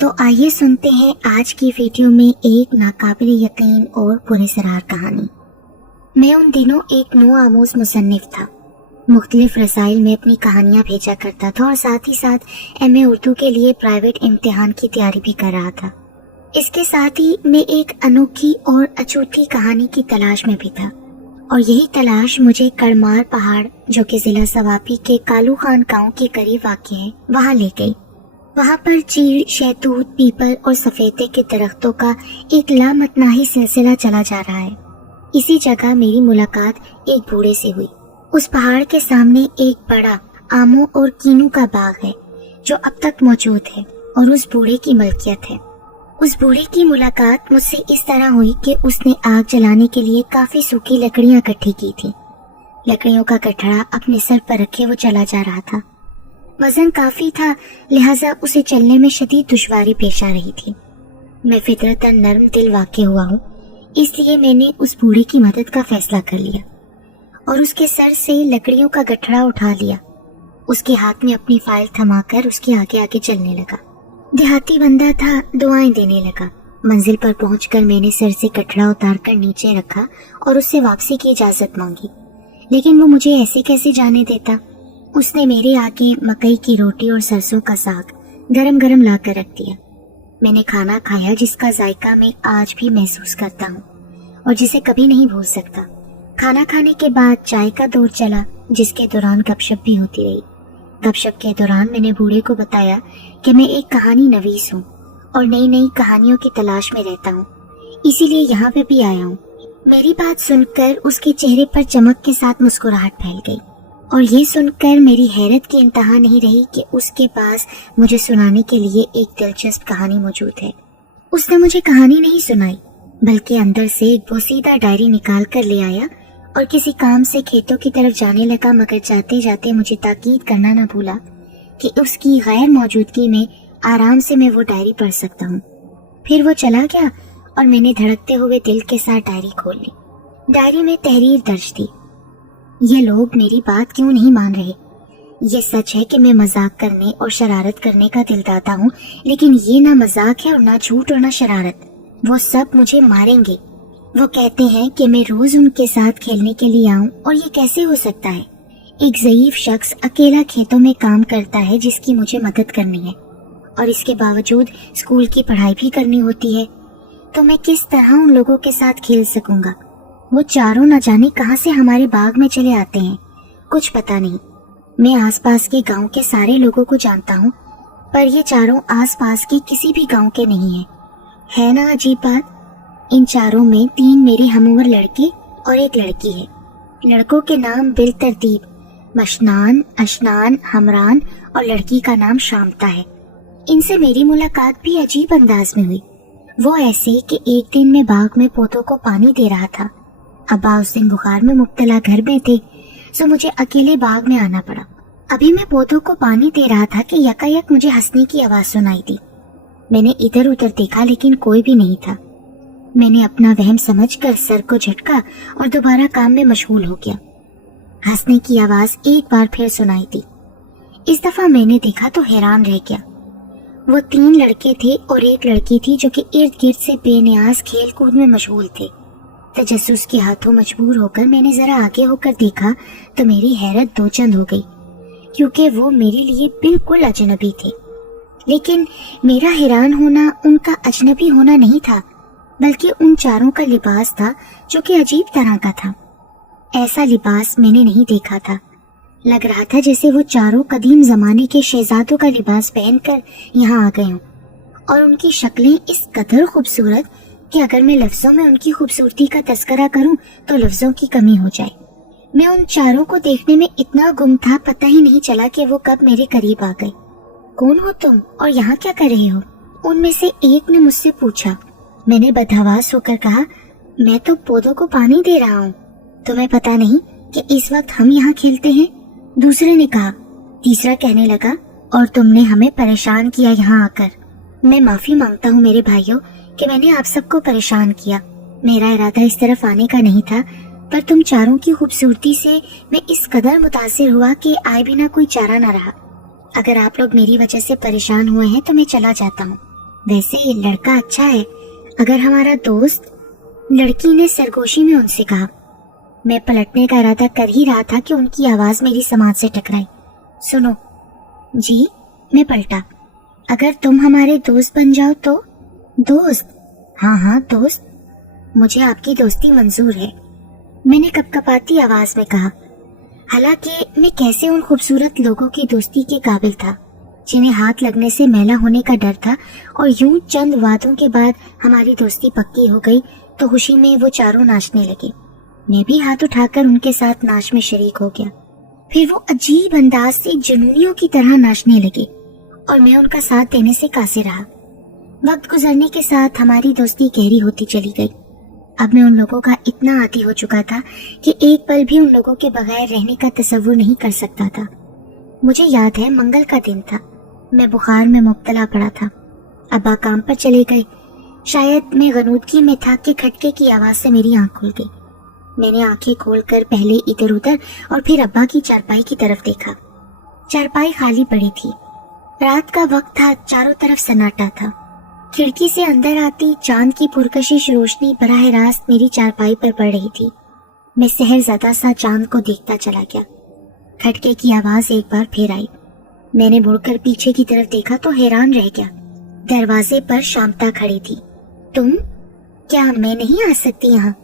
तो आइए सुनते हैं आज की वीडियो में एक नाकाबिल यकीन और पुरअसरार कहानी। मैं उन दिनों एक नो आमोज मुसन्निफ था। मुख्तलिफ रसाइल में अपनी कहानियाँ भेजा करता था और साथ ही साथ एमए उर्दू के लिए प्राइवेट इम्तिहान की तैयारी भी कर रहा था। इसके साथ ही मैं एक अनोखी और अछूती कहानी की तलाश में भी था और यही तलाश मुझे करमार पहाड़, जो कि जिला सवापी के कालू खान गाँव के करीब वाक़ है, वहाँ ले गई। वहाँ पर चीड़, शहतूत, पीपल और सफेदे के दरख्तों का एक लामतनाही सिलसिला चला जा रहा है। इसी जगह मेरी मुलाकात एक बूढ़े से हुई। उस पहाड़ के सामने एक बड़ा आमों और कीनू का बाग है जो अब तक मौजूद है और उस बूढ़े की मलकियत है। उस बूढ़े की मुलाकात मुझसे इस तरह हुई कि उसने आग जलाने के लिए काफी सूखी लकड़ियां इकट्ठी की थी। लकड़ियों का गठड़ा अपने सर पर रखे वो चला जा रहा था। वजन काफी था, लिहाजा उसे चलने में शदीद दुश्वारी पेश आ रही थी। मैं फितरतन नर्म दिल वाक़े हुआ हूँ, इसलिए मैंने उस बूढ़े की मदद का फैसला कर लिया और उसके सर से लकड़ियों का गठड़ा उठा लिया। उसके हाथ में अपनी फाइल थमाकर उसके आगे आगे चलने लगा। देहाती बंदा था, दुआएं देने लगा। मंजिल पर पहुंचकर मैंने सर से गठड़ा उतारकर नीचे रखा और उससे वापसी की इजाजत मांगी, लेकिन वो मुझे ऐसे कैसे जाने देता। उसने मेरे आगे मकई की रोटी और सरसों का साग गरम गरम ला कर रख दिया। मैंने खाना खाया जिसका जायका मैं आज भी महसूस करता हूँ और जिसे कभी नहीं भूल सकता। खाना खाने के बाद चाय का दौर चला, जिसके दौरान गपशप भी होती रही। गपशप के दौरान मैंने बूढ़े को बताया कि मैं एक कहानी नवीस हूँ और नई नई कहानियों की तलाश में रहता हूँ, इसीलिए यहाँ पे भी आया हूँ। मेरी बात सुनकर उसके चेहरे पर चमक के साथ मुस्कुराहट फैल गई और ये सुनकर मेरी हैरत की इंतहा नहीं रही कि उसके पास मुझे सुनाने के लिए एक दिलचस्प कहानी मौजूद है। उसने मुझे कहानी नहीं सुनाई, बल्कि अंदर से एक बोसीदा डायरी निकाल कर ले आया और किसी काम से खेतों की तरफ जाने लगा, मगर जाते जाते मुझे ताकीद करना न भूला कि उसकी गैर मौजूदगी में आराम से मैं वो डायरी पढ़ सकता हूँ। फिर वो चला गया और मैंने धड़कते हुए दिल के साथ डायरी खोल ली। डायरी में तहरीर दर्ज थी। ये लोग मेरी बात क्यों नहीं मान रहे? ये सच है कि मैं मजाक करने और शरारत करने का दिलदाता हूँ, लेकिन ये ना मजाक है और ना झूठ और ना शरारत। वो सब मुझे मारेंगे। वो कहते हैं कि मैं रोज उनके साथ खेलने के लिए आऊं, और ये कैसे हो सकता है? एक ज़ईफ शख्स अकेला खेतों में काम करता है जिसकी मुझे मदद करनी है, और इसके बावजूद स्कूल की पढ़ाई भी करनी होती है। तो मैं किस तरह उन लोगों के साथ खेल सकूंगा? वो चारों न जाने कहां से हमारे बाग में चले आते हैं, कुछ पता नहीं। मैं आसपास के गांव के सारे लोगों को जानता हूँ, पर ये चारों आसपास के किसी भी गांव के नहीं हैं। है ना अजीब बात? इन चारों में 3 मेरे हमउम्र लड़के और एक लड़की है। लड़कों के नाम बिल तरतीब मशनान, अशनान, हमरान और लड़की का नाम शामता है। इनसे मेरी मुलाकात भी अजीब अंदाज में हुई। वो ऐसे कि एक दिन मैं बाग में पौधों को पानी दे रहा था। अब्बा उस दिन बुखार में मुब्तला घर में थे, सो मुझे अकेले बाग में आना पड़ा। अभी मैं पौधों को पानी दे रहा था कि यकायक मुझे हंसने की आवाज सुनाई दी। मैंने इधर उधर देखा, लेकिन कोई भी नहीं था। मैंने अपना वहम समझकर सर को झटका और दोबारा काम में मशगूल हो गया। हंसने की आवाज एक बार फिर सुनाई दी। इस दफा मैंने देखा तो हैरान रह गया। वो 3 लड़के थे और एक लड़की थी जो कि इर्द गिर्द से बेनियाज खेल कूद में मशगूल थे। तजस्सुस के हाथों मजबूर होकर मैंने जरा आगे होकर देखा तो मेरी हैरत दो चंद हो गई, क्योंकि वो मेरे लिए बिल्कुल अजनबी थे। लेकिन मेरा हैरान होना उनका अजनबी होना नहीं था, बल्कि उन चारों का लिबास था जो कि अजीब तरह का था। ऐसा लिबास मैंने नहीं देखा था। लग रहा था जैसे वो चारों कदीम जमाने के शहजादों का लिबास पहनकर यहाँ आ गए हों, और उनकी शक्लें इस कदर खूबसूरत कि अगर मैं लफ्जों में उनकी खूबसूरती का तस्करा करूं तो लफ्जों की कमी हो जाए। मैं उन चारों को देखने में इतना गुम था, पता ही नहीं चला कि वो कब मेरे करीब आ गए। कौन हो तुम और यहाँ क्या कर रहे हो? उनमें से एक ने मुझसे पूछा। मैंने बदहवास होकर कहा, मैं तो पौधों को पानी दे रहा हूँ। तुम्हें पता नहीं कि इस वक्त हम यहाँ खेलते हैं? दूसरे ने कहा। तीसरा कहने लगा, और तुमने हमें परेशान किया यहाँ आकर। मैं माफी मांगता हूँ मेरे भाइयों कि मैंने आप सबको परेशान किया। मेरा इरादा इस तरफ आने का नहीं था, पर तुम चारों की खूबसूरती से मैं इस कदर मुतासिर हुआ कि आए बिना कोई चारा न रहा। अगर आप लोग मेरी वजह से परेशान हुए हैं तो मैं चला जाता हूँ। वैसे लड़का अच्छा है, अगर हमारा दोस्त, लड़की ने सरगोशी में उनसे कहा। मैं पलटने का इरादा कर ही रहा था कि उनकी आवाज मेरी समाज से टकराई। सुनो। जी। मैं पलटा। अगर तुम हमारे दोस्त बन जाओ तो? दोस्त? हाँ दोस्त, मुझे आपकी दोस्ती मंजूर है, मैंने कपकपाती आवाज में कहा। हालांकि मैं कैसे उन खूबसूरत लोगों की दोस्ती के काबिल था जिन्हें हाथ लगने से मैला होने का डर था, और यूं चंद वादों के बाद हमारी दोस्ती पक्की हो गई तो खुशी में वो चारों नाचने लगे। मैं भी हाथ उठाकर उनके साथ नाच में शरीक हो गया। फिर वो अजीब अंदाज से जुनूनियों की तरह नाचने लगे और मैं उनका साथ देने से कासिर रहा। वक्त गुजरने के साथ हमारी दोस्ती गहरी होती चली गई। अब मैं उन लोगों का इतना आदी हो चुका था कि एक पल भी उन लोगों के बगैर रहने का तसव्वुर नहीं कर सकता था। मुझे याद है, मंगल का दिन था, मैं बुखार में मुब्तला पड़ा था। अब्बा काम पर चले गए। शायद मैं गनूदगी में था कि खटके की आवाज से मेरी आंख खुल गई। मैंने आंखें खोलकर पहले इधर उधर और फिर अब्बा की चारपाई की तरफ देखा। चारपाई खाली पड़ी थी। रात का वक्त था, चारों तरफ सन्नाटा था। खिड़की से अंदर आती चांद की पुरकशिश रोशनी बराह रास्त मेरी चारपाई पर पड़ रही थी। मैं सहरज़दा सा चांद को देखता चला गया। खटके की आवाज एक बार फिर आई। मैंने मुड़कर पीछे की तरफ देखा तो हैरान रह गया। दरवाजे पर शांता खड़ी थी। तुम? क्या मैं नहीं आ सकती यहाँ?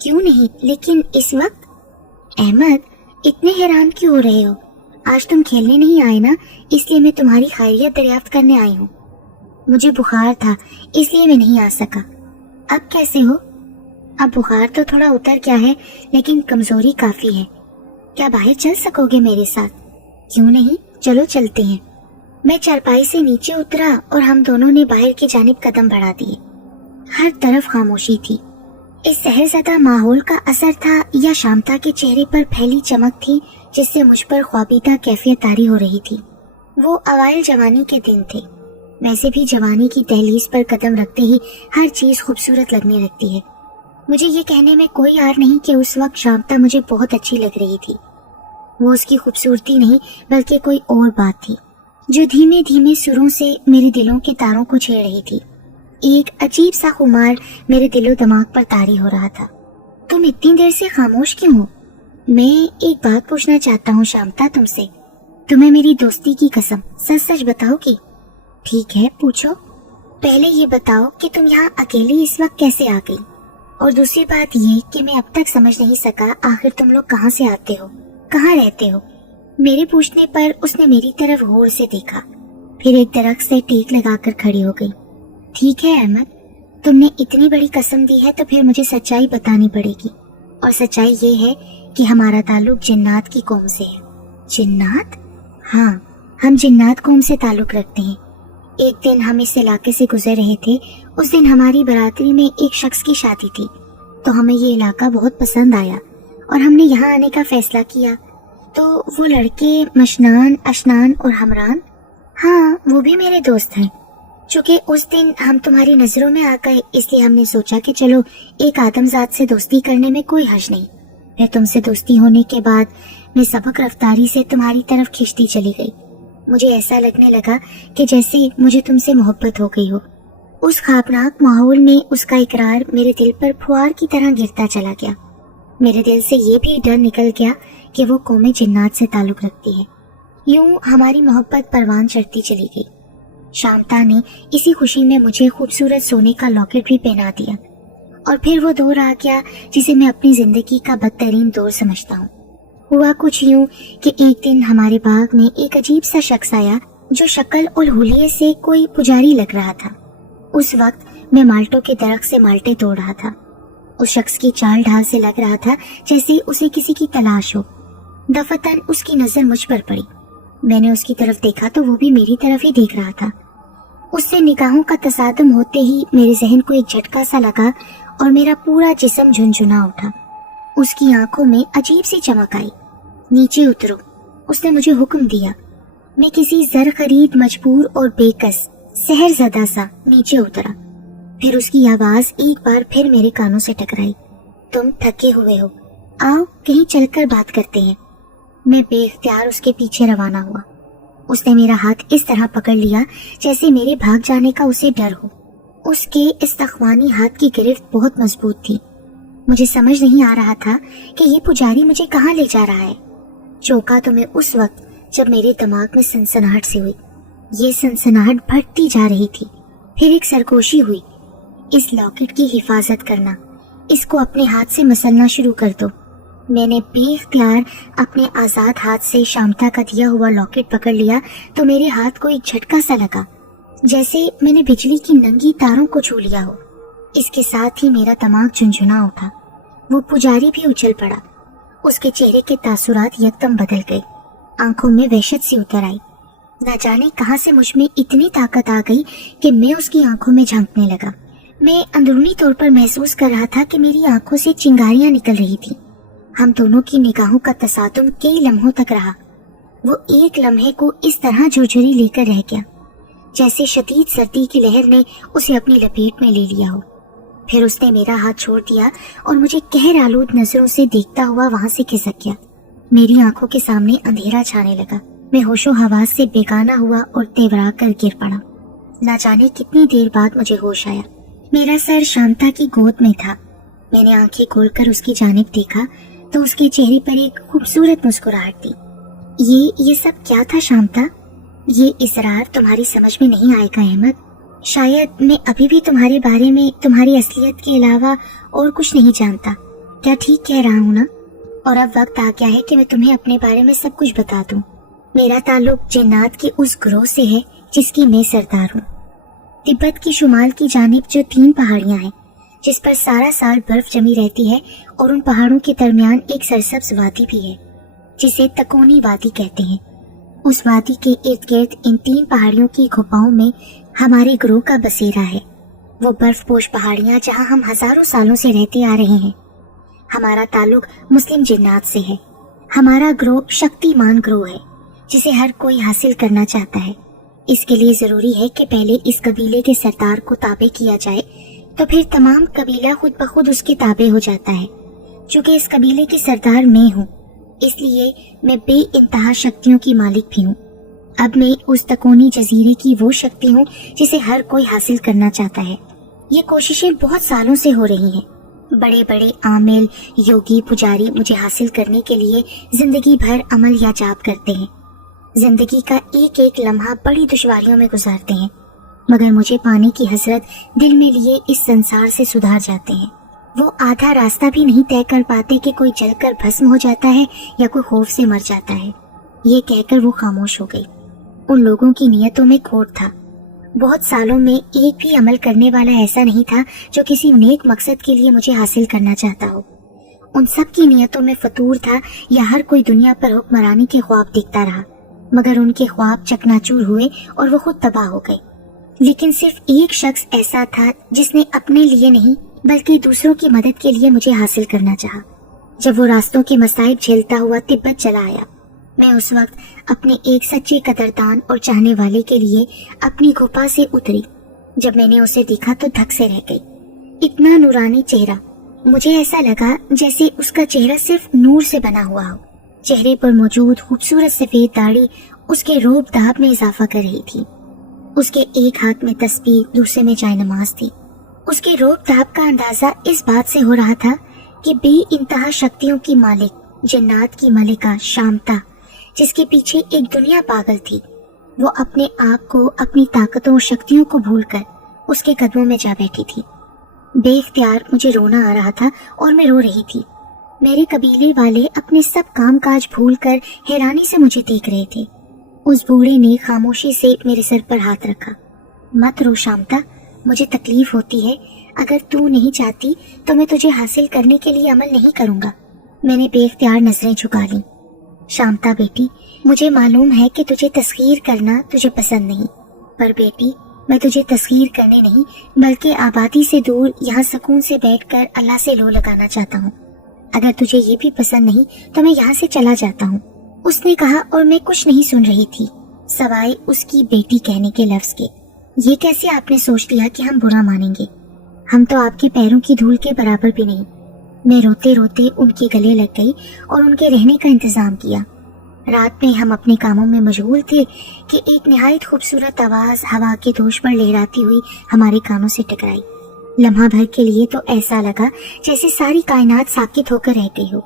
क्यों नहीं, लेकिन इस वक्त? अहमद, इतने हैरान क्यों हो रहे हो? आज तुम खेलने नहीं आए ना, इसलिए मैं तुम्हारी खैरियत दरियाफ्त करने आई हूँ। मुझे बुखार था, इसलिए मैं नहीं आ सका। अब कैसे हो? अब बुखार तो थोड़ा उतर गया है, लेकिन कमजोरी काफी है। क्या बाहर चल सकोगे मेरे साथ? क्यों नहीं, चलो चलते हैं। मैं चारपाई से नीचे उतरा और हम दोनों ने बाहर की जानिब कदम बढ़ा दिए। हर तरफ खामोशी थी। इस सहरज़दा माहौल का असर था या शांता के चेहरे पर फैली चमक थी जिससे मुझ पर ख्वाबीदा कैफियत तारी हो रही थी। वो अवाइल जवानी के दिन थे। वैसे भी जवानी की दहलीज पर कदम रखते ही हर चीज खूबसूरत लगने लगती है। मुझे ये कहने में कोई आर नहीं कि उस वक्त शांता मुझे बहुत अच्छी लग रही थी। वो उसकी खूबसूरती नहीं बल्कि कोई और बात थी जो धीमे धीमे सुरों से मेरे दिलों के तारों को छेड़ रही थी। एक अजीब सा खुमार मेरे दिलो दिमाग पर तारी हो रहा था। तुम इतनी देर से खामोश क्यों हो? मैं एक बात पूछना चाहता हूँ शांता तुमसे। तुम्हें मेरी दोस्ती की कसम सच सच बताओगी? ठीक है, पूछो। पहले ये बताओ कि तुम यहाँ अकेली इस वक्त कैसे आ गई? और दूसरी बात ये कि मैं अब तक समझ नहीं सका आखिर तुम लोग कहाँ से आते हो, कहाँ रहते हो? मेरे पूछने पर उसने मेरी तरफ गौर से देखा, फिर एक दरख्त से टेक लगाकर खड़ी हो गई। ठीक है अहमद, तुमने इतनी बड़ी कसम दी है तो फिर मुझे सच्चाई बतानी पड़ेगी। और सच्चाई ये है कि हमारा ताल्लुक जिन्नात की कौम से है। जिन्नात? हाँ, हम जिन्नात कौम से ताल्लुक रखते हैं। एक दिन हम इस इलाके से गुजर रहे थे। उस दिन हमारी बरादरी में एक शख्स की शादी थी, तो हमें ये इलाका बहुत पसंद आया और हमने यहाँ आने का फैसला किया। तो वो लड़के मशनान, अशनान और हमरान, हाँ वो भी मेरे दोस्त हैं। चूँकि उस दिन हम तुम्हारी नजरों में आ गए, इसलिए हमने सोचा कि चलो एक आदमजात से दोस्ती करने में कोई हर्ज नहीं। फिर तुमसे दोस्ती होने के बाद मैं सबक रफ्तारी से तुम्हारी तरफ खिंचती चली गई। मुझे ऐसा लगने लगा कि जैसे मुझे तुमसे मोहब्बत हो गई हो। उस ख़ौफनाक माहौल में उसका इकरार मेरे दिल पर फुआर की तरह गिरता चला गया। मेरे दिल से ये भी डर निकल गया कि वो कौमे जिन्नात से ताल्लुक रखती है। यूं हमारी मोहब्बत परवान चढ़ती चली गई। शांता ने इसी खुशी में मुझे खूबसूरत सोने का लॉकेट भी पहना दिया और फिर वो दौर आ गया जिसे मैं अपनी जिंदगी का बदतरीन दौर समझता हूँ। हुआ कुछ यूं कि एक दिन हमारे बाग में एक अजीब सा शख्स आया जो शक्ल और हुलिये से कोई पुजारी लग रहा था। उस वक्त मैं माल्टों के दरख्त से माल्टे तोड़ रहा था। उस शख्स की चाल ढाल से लग रहा था जैसे उसे किसी की तलाश हो। दफतन उसकी नजर मुझ पर पड़ी। मैंने उसकी तरफ देखा तो वो भी मेरी तरफ ही देख रहा था। उससे निगाहों का तसादम होते ही मेरे जहन को एक झटका सा लगा और मेरा पूरा जिस्म झुनझुना उठा। उसकी आंखों में अजीब सी चमक आई। नीचे उतरो, उसने मुझे हुक्म दिया। मैं किसी जर खरीद मजबूर और बेकस सहरज़दा सा नीचे उतरा। फिर उसकी आवाज एक बार फिर मेरे कानों से टकराई। तुम थके हुए हो, आओ कहीं चलकर बात करते हैं। मैं बेख्तियार उसके पीछे रवाना हुआ। उसने मेरा हाथ इस तरह पकड़ लिया जैसे मेरे भाग जाने का उसे डर हो। उसके इस तख्वानी हाथ की गिरफ्त बहुत मजबूत थी। मुझे समझ नहीं आ रहा था कि ये पुजारी मुझे कहाँ ले जा रहा है। चौंका तो मैं उस वक्त जब मेरे दिमाग में सनसनाहट सी हुई। ये सनसनाहट बढ़ती जा रही थी। फिर एक सरगोशी हुई, इस लॉकेट की हिफाजत करना, इसको अपने हाथ से मसलना शुरू कर दो। मैंने बेख्तियार अपने आजाद हाथ से शांता का दिया हुआ लॉकेट पकड़ लिया तो मेरे हाथ को एक झटका सा लगा, जैसे मैंने बिजली की नंगी तारों को छू लिया हो। इसके साथ ही मेरा दिमाग झुंझुना उठा। वो पुजारी भी उछल पड़ा। उसके चेहरे के तासुरात यकदम बदल गए। आंखों में वहशत सी उतर आई। न जाने कहां से मुझ में इतनी ताकत आ गई कि मैं उसकी आंखों में झांकने लगा। मैं अंदरूनी तौर पर महसूस कर रहा था कि मेरी आंखों से चिंगारियां निकल रही थी। हम दोनों की निगाहों का तसादुम कई लम्हों तक रहा। वो एक लम्हे को इस तरह झुरझुरी लेकर रह गया जैसे शदीद सर्दी की लहर ने उसे अपनी लपेट में ले लिया हो। फिर उसने मेरा हाथ छोड़ दिया और मुझे कहर आलूद नजरों से देखता हुआ वहां से खिसक गया। मेरी आंखों के सामने अंधेरा छाने लगा। मैं होशो हवास से बेगाना हुआ और तेवरा कर गिर पड़ा। न जाने कितनी देर बाद मुझे होश आया। मेरा सर शांता की गोद में था। मैंने आंखें खोलकर उसकी जानिब देखा तो उसके चेहरे पर एक खूबसूरत मुस्कुराहट थी। ये सब क्या था शांता? ये इसरार तुम्हारी समझ में नहीं आएगा अहमद। शायद मैं अभी भी तुम्हारे बारे में, तुम्हारी असलियत के अलावा और कुछ नहीं जानता। क्या ठीक कह रहा हूँ ना? और अब वक्त आ गया है कि मैं तुम्हें अपने बारे में सब कुछ बता दूं। मेरा ताल्लुक जिन्नात के उस ग्रोह से है जिसकी मैं सरदार हूँ। तिब्बत की शुमाल की जानिब जो 3 पहाड़ियां हैं जिस पर सारा साल बर्फ जमी रहती है, और उन पहाड़ों के दरमियान एक सरसब्ज वादी भी है जिसे तकोनी वादी कहते हैं। उस वादी के इर्द गिर्द इन 3 पहाड़ियों की गुफाओं में हमारे ग्रोह का बसेरा है। वो बर्फपोश पहाड़ियां जहां हम हजारों सालों से रहते आ रहे हैं। हमारा ताल्लुक मुस्लिम जिन्नात से है। हमारा ग्रोह शक्तिमान ग्रोह है जिसे हर कोई हासिल करना चाहता है। इसके लिए जरूरी है कि पहले इस कबीले के सरदार को ताबे किया जाए, तो फिर तमाम कबीला खुद ब खुद उसके ताबे हो जाता है। चूंकि इस कबीले की सरदार मैं हूँ, इसलिए मैं बेइंतहा शक्तियों की मालिक भी हूँ। अब मैं उस तकोनी जजीरे की वो शक्ति हूँ जिसे हर कोई हासिल करना चाहता है। ये कोशिशें बहुत सालों से हो रही हैं। बड़े बड़े आमिल, योगी, पुजारी मुझे हासिल करने के लिए जिंदगी भर अमल या जाप करते हैं। जिंदगी का एक एक लम्हा बड़ी दुश्वारियों में गुजारते हैं, मगर मुझे पाने की हसरत दिल में लिए इस संसार से सुधार जाते हैं। वो आधा रास्ता भी नहीं तय कर पाते कि कोई जलकर भस्म हो जाता है या कोई खौफ से मर जाता है। ये कहकर वो खामोश हो गई। उन लोगों की नियतों में खोट था। बहुत सालों में एक भी अमल करने वाला ऐसा नहीं था जो किसी नेक मकसद के लिए मुझे हासिल करना चाहता हो। उन सब की नियतों में फतूर था या हर कोई दुनिया पर हुक्मरानी के ख्वाब देखता रहा, मगर उनके ख्वाब चकनाचूर हुए और वो खुद तबाह हो गए। लेकिन सिर्फ एक शख्स ऐसा था जिसने अपने लिए नहीं बल्कि दूसरों की मदद के लिए मुझे हासिल करना चाहा। जब वो रास्तों के मसाइब झेलता हुआ तिब्बत चला आया, मैं उस वक्त अपने एक सच्चे कदरदान और चाहने वाले के लिए अपनी गुफा से उतरी। जब मैंने उसे देखा तो धक से रह गई। इतना नूरानी चेहरा, मुझे ऐसा लगा जैसे उसका चेहरा सिर्फ नूर से बना हुआ हो। चेहरे पर मौजूद खूबसूरत सफेद दाढ़ी उसके रोब दाब में इजाफा कर रही थी। उसके एक हाथ में तस्बीह, दूसरे में जायनमाज थी। उसके रोब दाब का अंदाजा इस बात से हो रहा था कि बेइंतहा शक्तियों की मालिक, जिन्नात की मलिका शांता, जिसके पीछे एक दुनिया पागल थी, वो अपने आप को, अपनी ताकतों और शक्तियों को भूलकर उसके कदमों में जा बैठी थी। बेख्तियार मुझे रोना आ रहा था और मैं रो रही थी। मेरे कबीले वाले अपने सब काम काज भूलकर हैरानी से मुझे देख रहे थे। उस बूढ़े ने खामोशी से मेरे सर पर हाथ रखा। मत रो शांता, मुझे तकलीफ होती है। अगर तू नहीं चाहती तो मैं तुझे हासिल करने के लिए अमल नहीं करूंगा। मैंने बेख्तियार नजरें झुका ली। शांता बेटी, मुझे मालूम है कि तुझे तस्खीर करना तुझे पसंद नहीं, पर बेटी मैं तुझे तस्खीर करने नहीं बल्कि आबादी से दूर यहाँ सुकून से बैठकर अल्लाह से लो लगाना चाहता हूँ। अगर तुझे ये भी पसंद नहीं तो मैं यहाँ से चला जाता हूँ, उसने कहा। और मैं कुछ नहीं सुन रही थी सवाए उसकी बेटी कहने के लफ्ज के। ये कैसे आपने सोच लिया कि हम बुरा मानेंगे? हम तो आपके पैरों की धूल के बराबर भी नहीं। मैं रोते रोते उनके गले लग गई और उनके रहने का इंतजाम किया। रात में हम अपने कामों में मशगूल थे कि एक निहायत खूबसूरत आवाज हवा के दोष पर लहराती हुई हमारे कानों से टकराई। लम्हा भर के लिए तो ऐसा लगा जैसे सारी कायनात साकित होकर रह गई हो।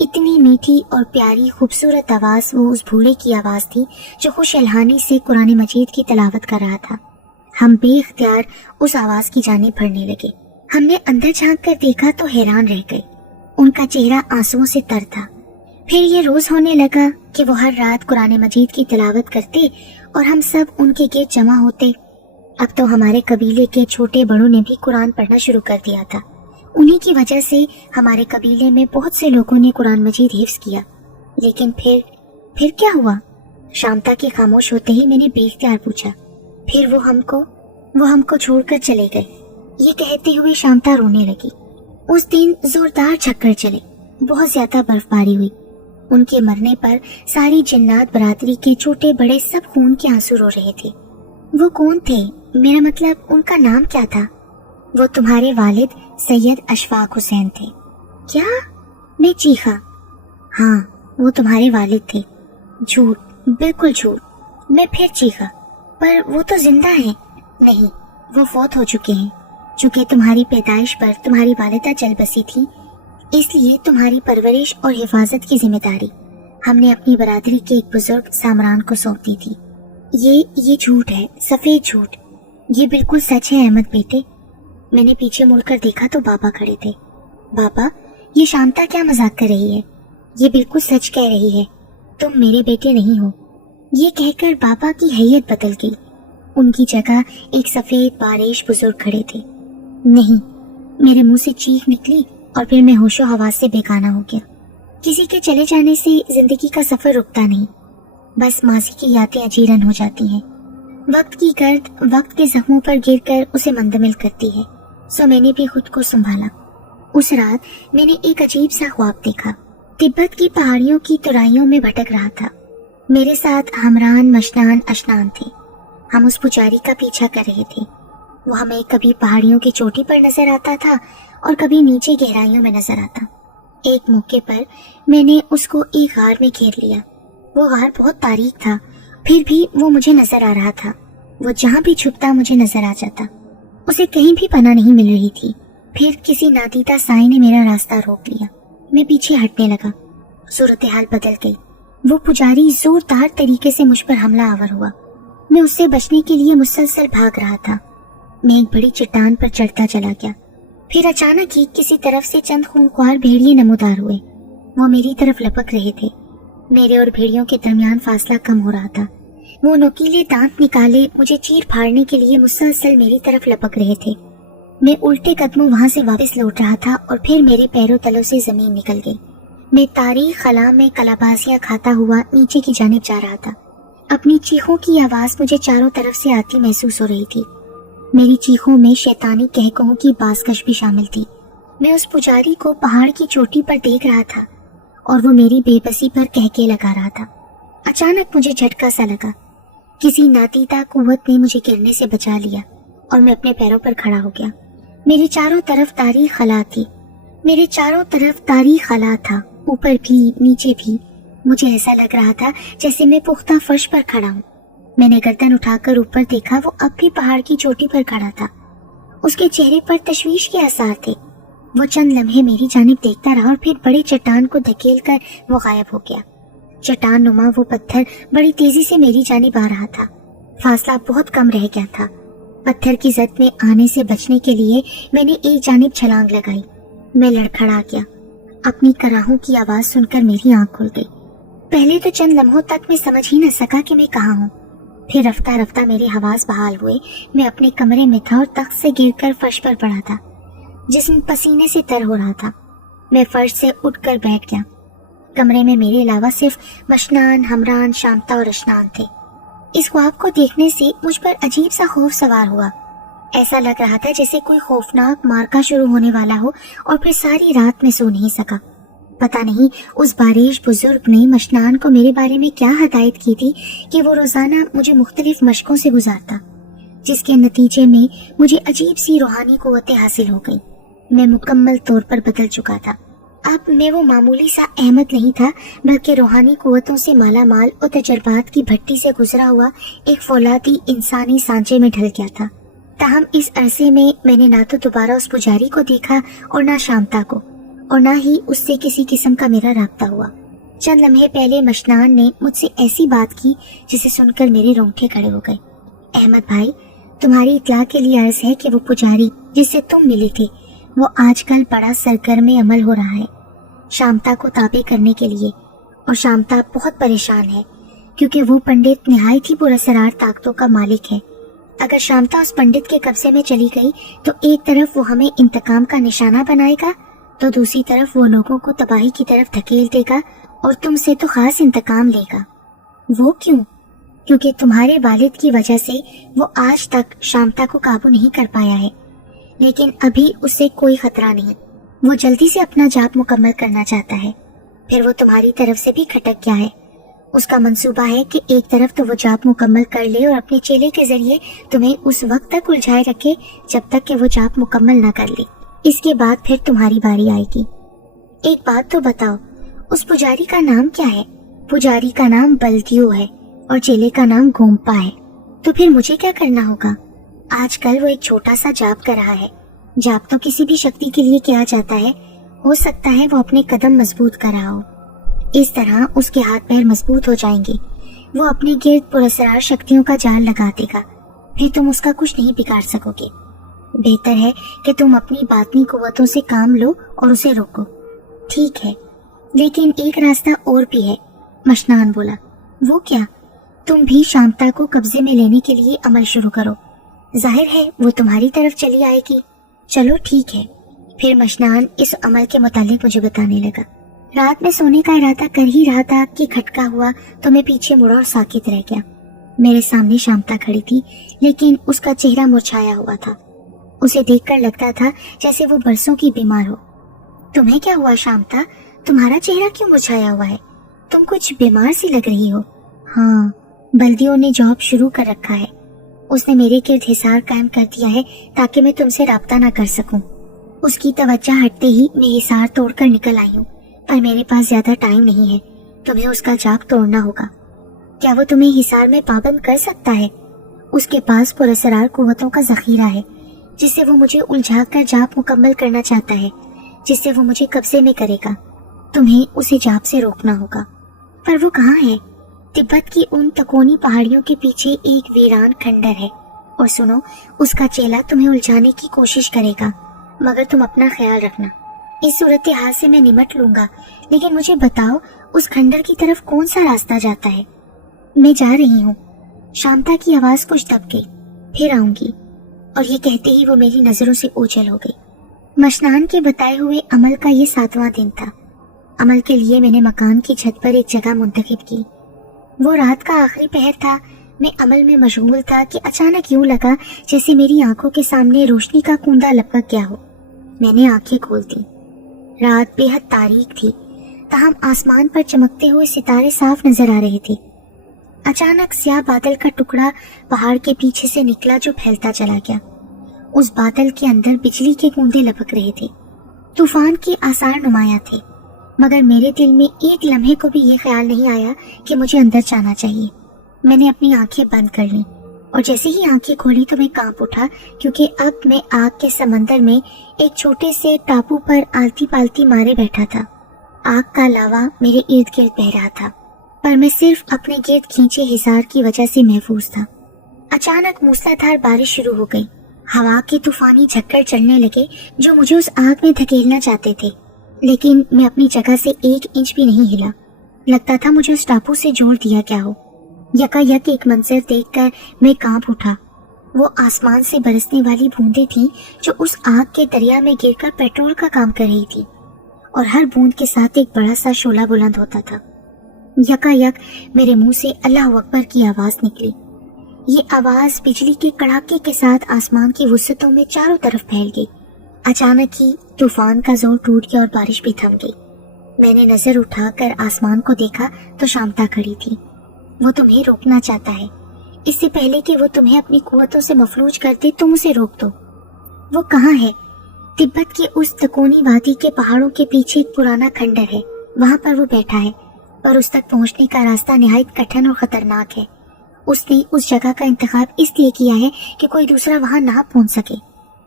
इतनी मीठी और प्यारी खूबसूरत आवाज वो उस बूढ़े की आवाज थी जो खुश अलहानी से कुरान मजीद की तिलावत कर रहा था। हम बेइख्तियार उस आवाज की जानिब बढ़ने लगे। हमने अंदर झांक कर देखा तो हैरान रह गए। उनका चेहरा आंसुओं से तर था। फिर ये रोज होने लगा कि वो हर रात कुरान मजीद की तिलावत करते और हम सब उनके गिर्द जमा होते। अब तो हमारे कबीले के छोटे बड़ों ने भी कुरान पढ़ना शुरू कर दिया था। उन्हीं की वजह से हमारे कबीले में बहुत से लोगों ने कुरान मजीद हिफ्ज किया। लेकिन फिर क्या हुआ? शांता के खामोश होते ही मैंने बेइख्तियार पूछा। फिर वो हमको छोड़कर चले गए। ये कहते हुए शांता रोने लगी। उस दिन जोरदार झक्कड़ चले, बहुत ज्यादा बर्फबारी हुई। उनके मरने पर सारी जिन्नात बरादरी के छोटे बड़े सब खून के आंसू रो रहे थे। वो कौन थे? मेरा मतलब उनका नाम क्या था? वो तुम्हारे वालिद सैयद अशफाक हुसैन थे। क्या? मैं चीखा। हाँ, वो तुम्हारे वालिद थे। झूठ, बिल्कुल झूठ। मैं फिर चीखा, पर वो तो जिंदा हैं। नहीं, वो फौत हो चुके हैं। चूंकि तुम्हारी पैदाइश पर तुम्हारी वालिदा जल बसी थी, इसलिए तुम्हारी परवरिश और हिफाजत की जिम्मेदारी हमने अपनी बरादरी के एक बुजुर्ग सामरान को सौंप दी थी। ये झूठ है, सफेद झूठ। ये बिल्कुल सच है अहमद बेटे। मैंने पीछे मुड़कर देखा तो बाबा खड़े थे। बाबा, ये शांता क्या मजाक कर रही है? ये बिल्कुल सच कह रही है। तुम मेरे बेटे नहीं हो। ये कहकर बाबा की हैयत बदल गई। उनकी जगह एक सफेद बारिश बुजुर्ग खड़े थे। नहीं, मेरे मुंह से चीख निकली और फिर मैं होशो हवास से बेगाना हो गया। किसी के चले जाने से जिंदगी का सफर रुकता नहीं, बस माजी की यादें अजीरन हो जाती हैं। वक्त की गर्द वक्त के जख्मों पर गिरकर उसे मंदमिल करती है। सो मैंने भी खुद को संभाला। उस रात मैंने एक अजीब सा ख्वाब देखा। तिब्बत की पहाड़ियों की तुराइयों में भटक रहा था। मेरे साथ हमरान, मशनान, अशनान थे। हम उस पुजारी का पीछा कर रहे थे। वो हमें कभी पहाड़ियों की चोटी पर नजर आता था और कभी नीचे गहराइयों में नजर आता। एक मौके पर मैंने उसको एक गार में घेर लिया। वो गार बहुत तारीक था, फिर भी वो मुझे नजर आ रहा था। वो जहाँ भी छुपता मुझे नजर आ जाता। उसे कहीं भी पनाह नहीं मिल रही थी। फिर किसी नादीदा साई ने मेरा रास्ता रोक लिया। मैं पीछे हटने लगा। सूरत हाल बदल गई। वो पुजारी जोरदार तरीके से मुझ पर हमला आवर हुआ। मैं उससे बचने के लिए मुसलसल भाग रहा था। मैं एक बड़ी चट्टान पर चढ़ता चला गया। फिर अचानक ही किसी तरफ से चंद खूंखार भेड़िए नमूदार हुए। वो मेरी तरफ लपक रहे थे। मेरे और भेड़ियों के दरमियान फासला कम हो रहा था। वो नुकीले दांत निकाले मुझे चीर फाड़ने के लिए मुसलसल मेरी तरफ लपक रहे थे। मैं उल्टे कदमों वहां से वापस लौट रहा था और फिर मेरे पैरों तलों से जमीन निकल गई। मैं तारीख खला में कलाबाजियां खाता हुआ नीचे की जानिब जा रहा था। अपनी चीखों की आवाज मुझे चारों तरफ से आती महसूस हो रही थी। मेरी चीखों में शैतानी कहकों की बाजकश भी शामिल थी। मैं उस पुजारी को पहाड़ की चोटी पर देख रहा था और वो मेरी बेबसी पर कहके लगा रहा था। अचानक मुझे झटका सा लगा। किसी नातीदा कुव्वत ने मुझे गिरने से बचा लिया और मैं अपने पैरों पर खड़ा हो गया। मेरे चारों तरफ तारीख खला थी। मेरे चारों तरफ तारीख खला था, ऊपर भी नीचे भी। मुझे ऐसा लग रहा था जैसे मैं पुख्ता फर्श पर खड़ा हूँ। मैंने गर्दन उठाकर ऊपर देखा। वो अब भी पहाड़ की चोटी पर खड़ा था। उसके चेहरे पर तशवीश के आसार थे। वो चंद लम्हे मेरी जानिब देखता रहा और फिर बड़ी चट्टान को धकेल कर वो गायब हो गया। चट्टान नुमा वो पत्थर बड़ी तेजी से मेरी जानिब आ रहा था। फासला बहुत कम रह गया था। पत्थर की जद में आने से बचने के लिए मैंने एक जानिब छलांग लगाई। मैं लड़खड़ा गया। अपनी कराहों की आवाज सुनकर मेरी आंख खुल गई। पहले तो चंद लम्हों तक मैं समझ ही न सका कि मैं कहाँ हूँ। फिर रफ्ता रफ्ता मेरे हवास बहाल हुए। मैं अपने कमरे में था और तख्त से गिरकर फर्श पर पड़ा था। जिस्म पसीने से तर हो रहा था। मैं फर्श से उठकर बैठ गया। कमरे में मेरे अलावा सिर्फ मशनान, हमरान, शांता और अशनान थे। इस ख्वाब को देखने से मुझ पर अजीब सा खौफ सवार हुआ। ऐसा लग रहा था जैसे कोई खौफनाक मार्का शुरू होने वाला हो और फिर सारी रात में सो नहीं सका। पता नहीं उस बारिश बुजुर्ग ने मशनान को मेरे बारे में क्या हदायत की थी कि वो रोजाना मुझे मुख्तलिफ मशकों से गुजारता, जिसके नतीजे में मुझे अजीब सी रूहानी कुव्वतें हासिल हो गई। मैं मुकम्मल तौर पर बदल चुका था। अब मैं वो मामूली सा अहमद नहीं था, बल्कि रूहानी कुव्वतों से माला माल और तजर्बात की भट्टी से गुजरा हुआ एक फौलादी इंसानी सांचे में ढल गया था। ताहम इस अरसे में मैंने ना तो दोबारा उस पुजारी को देखा और ना शांता को, और ना ही उससे किसी किस्म का मेरा राब्ता हुआ। चंद लम्हे पहले मशनान ने मुझसे ऐसी बात की जिसे सुनकर मेरे रोंगटे खड़े हो गए। अहमद भाई, तुम्हारी इत्तला के लिए अर्ज है कि वो पुजारी जिससे तुम मिले थे वो आजकल बड़ा सरगर्म अमल हो रहा है शांता को ताबे करने के लिए, और शांता बहुत परेशान है क्योंकि वो पंडित निहायत ही पुरअसरार ताकतों का मालिक है। अगर शांता उस पंडित के कब्जे में चली गई तो एक तरफ वो हमें इंतकाम का निशाना बनाएगा, तो दूसरी तरफ वो लोगों को तबाही की तरफ धकेल देगा और तुमसे तो खास इंतकाम लेगा। वो क्यों? क्योंकि तुम्हारे वालिद की वजह से वो आज तक शांता को काबू नहीं कर पाया है, लेकिन अभी उससे कोई खतरा नहीं। वो जल्दी से अपना जाप मुकम्मल करना चाहता है। फिर वो तुम्हारी तरफ से भी खटक गया है। उसका मंसूबा है कि एक तरफ तो वो जाप मुकम्मल कर ले और अपने चेले के जरिए तुम्हें उस वक्त तक उलझाए रखे जब तक कि वो जाप मुकम्मल ना कर ले। इसके बाद फिर तुम्हारी बारी आएगी। एक बात तो बताओ, उस पुजारी का नाम क्या है? पुजारी का नाम बल्दियो है और चेले का नाम गोम्पा है। तो फिर मुझे क्या करना होगा? आजकल वो एक छोटा सा जाप कर रहा है। जाप तो किसी भी शक्ति के लिए किया जाता है, हो सकता है वो अपने कदम मजबूत कर रहा हो। इस तरह उसके हाथ पैर मजबूत हो जाएंगे। वो अपने गिर्द पुरअसरार शक्तियों का जाल लगा देगा, फिर तुम उसका कुछ नहीं बिगाड़ सकोगे। बेहतर है कि तुम अपनी बातनी कुव्वतों से काम लो और उसे रोको। ठीक है, लेकिन एक रास्ता और भी है, मशनान बोला। वो क्या? तुम भी शांता को कब्जे में लेने के लिए अमल शुरू करो। जाहिर है वो तुम्हारी तरफ चली आएगी। चलो ठीक है। फिर मशनान इस अमल के मुतालिक मुझे बताने लगा। रात में सोने का इरादा कर ही रहा था कि खटका हुआ तो मैं पीछे मुड़ा और साकित रह गया। मेरे सामने शांता खड़ी थी, लेकिन उसका चेहरा मुरझाया हुआ था। उसे देखकर लगता था जैसे वो बरसों की बीमार हो। तुम्हें क्या हुआ शांता? तुम्हारा चेहरा क्यों मुरझाया हुआ है? तुम कुछ बीमार सी लग रही हो। हाँ, बल्दियों ने जॉब शुरू कर रखा है। उसने मेरे गिर्द हिसार कायम कर दिया है ताकि मैं तुमसे राब्ता ना कर सकूं। उसकी तवज्जो हटते ही मैं हिसार तोड़कर निकल आई हूँ, पर मेरे पास ज्यादा टाइम नहीं है। तुम्हें उसका जाप तोड़ना होगा। क्या वो तुम्हें हिसार में पाबंद कर सकता है? उसके पास पुरअसरार कुव्वतों का जखीरा है जिससे वो मुझे उलझा कर जाप मुकम्मल करना चाहता है, जिससे वो मुझे कब्जे में करेगा। तुम्हें उसे जाप से रोकना होगा। पर वो कहाँ है? तिब्बत की उन तकोनी पहाड़ियों के पीछे एक वीरान खंडर है, और सुनो, उसका चेला तुम्हें उलझाने की कोशिश करेगा, मगर तुम अपना ख्याल रखना। इस सूरत हाल से मैं निमट लूंगा, लेकिन मुझे बताओ उस खंडर की तरफ कौन सा रास्ता जाता है? मैं जा रही हूँ। शांता की आवाज कुछ दब गई। फिर आऊंगी। और ये कहते ही वो मेरी नजरों से ओझल हो गई। मशनान के बताए हुए अमल का ये 7वां दिन था। अमल के लिए मैंने मकान की छत पर एक जगह मुंतखब की। वो रात का आखिरी पहर था। मैं अमल में मशगूल था कि अचानक यूं लगा जैसे मेरी आंखों के सामने रोशनी का कूंदा लपक गया हो। मैंने आंखें खोल दी। रात बेहद तारीक थी, ताहम आसमान पर चमकते हुए सितारे साफ नजर आ रहे थे। अचानक स्याह बादल का टुकड़ा पहाड़ के पीछे से निकला जो फैलता चला गया। उस बादल के अंदर बिजली के कूंदे लपक रहे थे। तूफान के आसार नुमाया थे, मगर मेरे दिल में एक लम्हे को भी ये ख्याल नहीं आया कि मुझे अंदर जाना चाहिए। मैंने अपनी आंखें बंद कर लीं, और जैसे ही आंखें खोली तो मैं कांप उठा, क्योंकि अब मैं आग के समंदर में एक छोटे से टापू पर आलती पालती मारे बैठा था। आग का लावा मेरे इर्द गिर्द बह रहा था, पर मैं सिर्फ अपने गिर्द खींचे हिसार की वजह से महफूज था। अचानक मूसलाधार बारिश शुरू हो गई। हवा के तूफानी झक्कर चलने लगे जो मुझे उस आग में धकेलना चाहते थे, लेकिन मैं अपनी जगह से 1 इंच भी नहीं हिला। लगता था मुझे उस टापू से जोड़ दिया क्या हो। यकायक एक मंजर देखकर मैं कांप उठा। वो आसमान से बरसने वाली बूंदें थीं जो उस आग के दरिया में गिरकर पेट्रोल का काम कर रही थी, और हर बूंद के साथ एक बड़ा सा शोला बुलंद होता था। यकायक मेरे मुंह से अल्लाह अकबर की आवाज निकली। ये आवाज बिजली के कड़ाके के साथ आसमान की वुसअतों में चारों तरफ फैल गई। अचानक ही तूफान का जोर टूट गया और बारिश भी थम गई। मैंने नजर उठाकर आसमान को देखा तो शांता खड़ी थी। वो तुम्हें रोकना चाहता है। इससे पहले कि वो तुम्हें अपनी कुव्वतों से मफलूज कर दे, तुम उसे रोक दो। वो कहाँ है? तिब्बत के उस तकोनी वादी के पहाड़ों के पीछे एक पुराना खंडर है, वहाँ पर वो बैठा है, पर उस तक पहुँचने का रास्ता निहायत कठिन और खतरनाक है। उसने उस जगह का इंतखाब इसलिए किया है कि कोई दूसरा वहाँ ना पहुँच सके,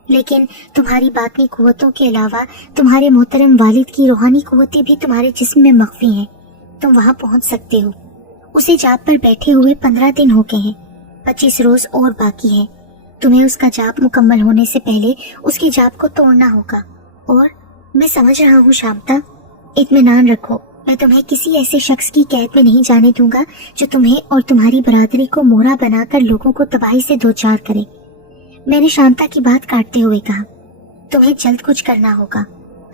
लेकिन तुम्हारी बातनी कुव्वतों के अलावा तुम्हारे मोहतरम वालिद की रूहानी कुव्वतें भी तुम्हारे जिस्म में मख्फी हैं। तुम वहाँ पहुँच सकते हो। उसे जाप पर बैठे हुए 15 दिन हो गए हैं, 25 रोज और बाकी है। तुम्हें उसका जाप मुकम्मल होने से पहले उसके जाप को तोड़ना होगा। और मैं समझ रहा हूँ शांता, इत्मीनान रखो, मैं तुम्हें किसी ऐसे शख्स की कैद में नहीं जाने दूंगा जो तुम्हें और तुम्हारी बरादरी को मोहरा बनाकर लोगों को तबाही से दो चार करे। मैंने शांता की बात काटते हुए कहा, तुम्हें जल्द कुछ करना होगा।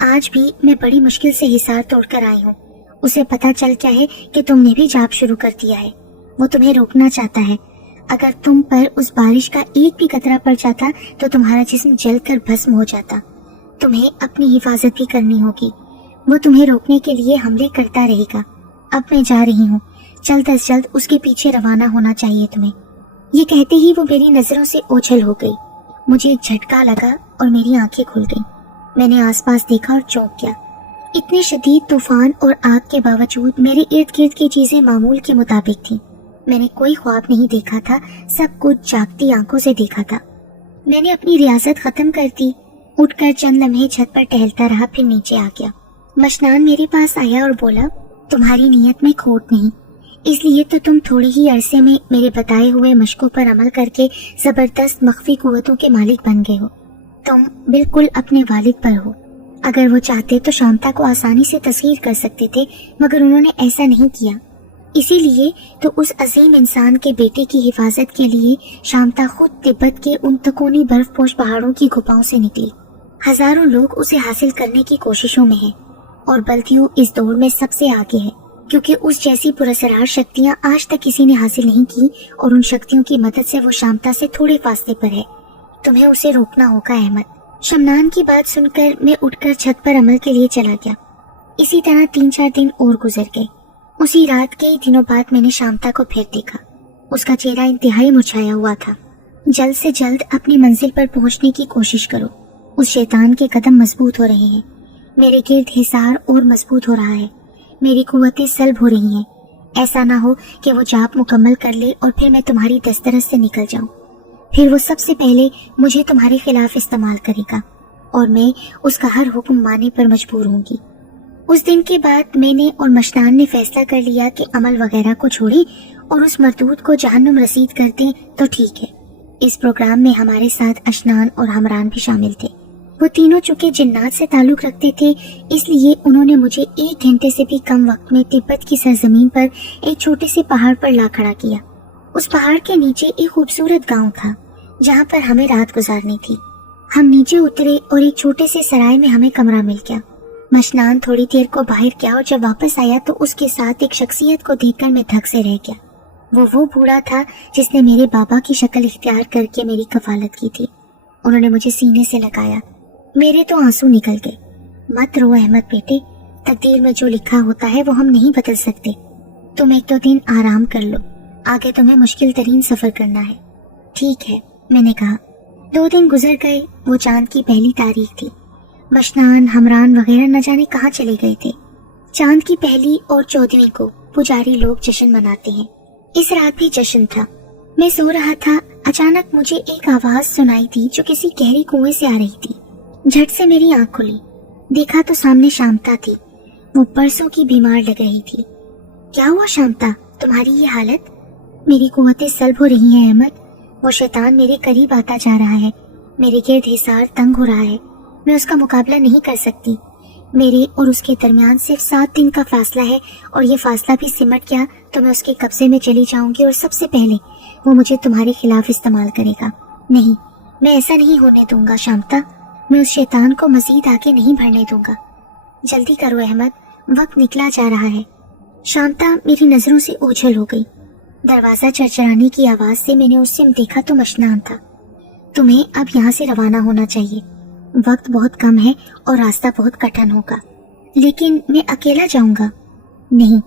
आज भी मैं बड़ी मुश्किल से हिसार तोड़कर आई हूँ। उसे पता चल गया है कि तुमने भी जाप शुरू कर दिया है। वो तुम्हें रोकना चाहता है। अगर तुम पर उस बारिश का एक भी कतरा पड़ जाता तो तुम्हारा जिस्म जलकर भस्म हो जाता। तुम्हें अपनी हिफाजत भी करनी होगी। वो तुम्हें रोकने के लिए हमले करता रहेगा। अब मैं जा रही हूँ, जल्द अज जल्द उसके पीछे रवाना होना चाहिए तुम्हें। ये कहते ही वो मेरी नजरों से ओझल हो गई। मुझे एक झटका लगा और मेरी आंखें खुल गईं। मैंने आसपास देखा और चौंक गया। इतने शदीद तूफान और आग के बावजूद मेरे इर्द गिर्द की चीजें मामूल के मुताबिक थीं। मैंने कोई ख्वाब नहीं देखा था, सब कुछ जागती आंखों से देखा था। मैंने अपनी रियासत खत्म कर दी। उठकर चंद लम्हे छत पर टहलता रहा, फिर नीचे आ गया। मशनान मेरे पास आया और बोला, तुम्हारी नीयत में खोट नहीं, इसलिए तो तुम थोड़े ही अरसे में मेरे बताए हुए मशकों पर अमल करके जबरदस्त मख्फी कुव्वतों के मालिक बन गए हो। तुम बिल्कुल अपने वालिद पर हो। अगर वो चाहते तो शांता को आसानी से तस्खीर कर सकते थे, मगर उन्होंने ऐसा नहीं किया। इसीलिए तो उस अजीम इंसान के बेटे की हिफाजत के लिए शांता खुद तिब्बत के उन तकोनी बर्फपोश पहाड़ों की गुफाओं से निकली। हजारों लोग उसे हासिल करने की कोशिशों में हैं और बल्दियों इस दौड़ में सबसे आगे है, क्योंकि उस जैसी पुरअसरार शक्तियां आज तक किसी ने हासिल नहीं की और उन शक्तियों की मदद से वो शांता से थोड़े फासले पर है। तुम्हें उसे रोकना होगा अहमद। शमनान की बात सुनकर मैं उठकर छत पर अमल के लिए चला गया। इसी तरह 3-4 दिन और गुजर गए। उसी रात कई दिनों बाद मैंने शांता को फिर देखा। उसका चेहरा इंतहाई मुरझाया हुआ था। जल्द से जल्द अपनी मंजिल पर पहुंचने की कोशिश करो। उस शैतान के कदम मजबूत हो रहे हैं। मेरे गिर्द हिसार और मजबूत हो रहा है। मेरी कुव्वतें सल्ब हो रही हैं। ऐसा ना हो कि वो जाप मुकम्मल कर ले और फिर मैं तुम्हारी दस्तरस से निकल जाऊं। फिर वो सबसे पहले मुझे तुम्हारे खिलाफ इस्तेमाल करेगा और मैं उसका हर हुक्म मानने पर मजबूर होंगी। उस दिन के बाद मैंने और मशनान ने फैसला कर लिया कि अमल वगैरह को छोड़े और उस मरदूद को जहन्नुम रसीद कर दें तो ठीक है। इस प्रोग्राम में हमारे साथ अशनान और हमरान भी शामिल थे। वो तीनों चूंकि जिन्नात से ताल्लुक रखते थे, इसलिए उन्होंने मुझे 1 घंटे से भी कम वक्त में तिब्बत की सरजमीन पर एक छोटे से पहाड़ पर ला खड़ा किया। उस पहाड़ के नीचे एक खूबसूरत गांव था जहां पर हमें रात गुजारनी थी। हम नीचे उतरे और एक छोटे से सराय में हमें कमरा मिल गया। मशनान थोड़ी देर को बाहर गया और जब वापस आया तो उसके साथ एक शख्सियत को देखकर मैं धक से रह गया। वो बूढ़ा था जिसने मेरे बाबा की शक्ल इख्तियार करके मेरी कफालत की थी। उन्होंने मुझे सीने से लगाया। मेरे तो आंसू निकल गए। मत रो अहमद बेटे, तकदीर में जो लिखा होता है वो हम नहीं बदल सकते। तुम 1-2 दिन आराम कर लो, आगे तुम्हें मुश्किल तरीन सफर करना है। ठीक है, मैंने कहा। 2 दिन गुजर गए। वो चांद की पहली तारीख थी। मशनान, हमरान वगैरह न जाने कहाँ चले गए थे। चांद की पहली और 14वीं को पुजारी लोग जश्न मनाते हैं। इस रात भी जश्न था। मैं सो रहा था, अचानक मुझे एक आवाज सुनाई दी जो किसी गहरी कुएं से आ रही थी। झट से मेरी आंख खुली। देखा तो सामने शांता थी। वो परसों की बीमार लग रही थी। क्या हुआ शांता, तुम्हारी ये हालत? मेरी कुव्वतें सल्ब हो रही हैं अहमद। वो शैतान मेरे करीब आता जा रहा है। मेरे गिर्द हिसार तंग हो रहा है। मैं उसका मुकाबला नहीं कर सकती। मेरे और उसके दरमियान सिर्फ 7 दिन का फासला है और ये फासला भी सिमट गया तो मैं उसके कब्जे में चली जाऊंगी और सबसे पहले वो मुझे तुम्हारे खिलाफ इस्तेमाल करेगा। नहीं, मैं ऐसा नहीं होने दूंगा शांता। मैं उस शैतान को मजीद आगे नहीं बढ़ने दूंगा। जल्दी करो अहमद, वक्त निकला जा रहा है। शांता मेरी नजरों से ओझल हो गई। दरवाजा चरचराने की आवाज से मैंने उससे देखा तो मशनान था। तुम्हें अब यहाँ से रवाना होना चाहिए। वक्त बहुत कम है और रास्ता बहुत कठिन होगा। लेकिन मैं अकेला जाऊंगा? नहीं,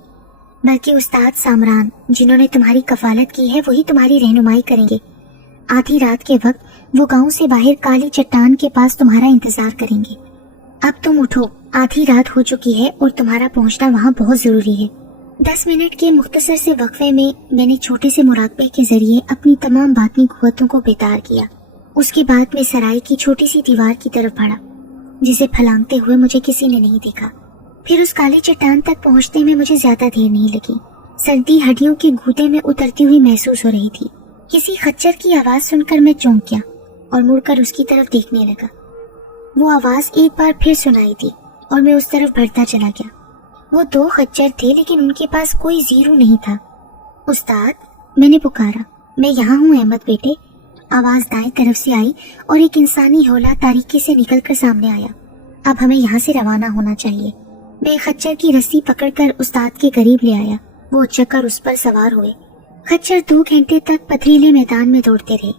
बल्कि उस्ताद सामरान जिन्होंने तुम्हारी कफालत की है वही तुम्हारी रहनुमाई करेंगे। आधी रात के वक्त वो गांव से बाहर काली चट्टान के पास तुम्हारा इंतजार करेंगे। अब तुम उठो, आधी रात हो चुकी है और तुम्हारा पहुंचना वहां बहुत जरूरी है। 10 मिनट के मुख्तसर से वक्फे में मैंने छोटे से मुराकबे के जरिए अपनी तमाम बातनी कुव्वतों को बेदार किया। उसके बाद मैं सराय की छोटी सी दीवार की तरफ बढ़ा, जिसे फलांगते हुए मुझे किसी ने नहीं देखा। फिर उस काली चट्टान तक पहुंचने में मुझे ज्यादा देर नहीं लगी। सर्दी हड्डियों के घूंटे में उतरती हुई महसूस हो रही थी। किसी खच्चर की आवाज सुनकर मैं चौंक गया और मुड़कर उसकी तरफ देखने लगा। वो आवाज एक बार फिर सुनाई दी और मैं उस तरफ बढ़ता चला गया। वो 2 खच्चर थे, लेकिन उनके पास कोई जीरो नहीं था। उस्ताद, मैंने पुकारा। मैं यहाँ हूँ अहमद बेटे। आवाज दाएं तरफ से आई और एक इंसानी होला तारीकी से निकलकर सामने आया। अब हमें यहाँ से रवाना होना चाहिए। मैं खच्चर की रस्सी पकड़कर उस्ताद के करीब ले आया। वो उछलकर उस पर सवार हुए। खच्चर 2 घंटे तक पथरीले मैदान में दौड़ते रहे।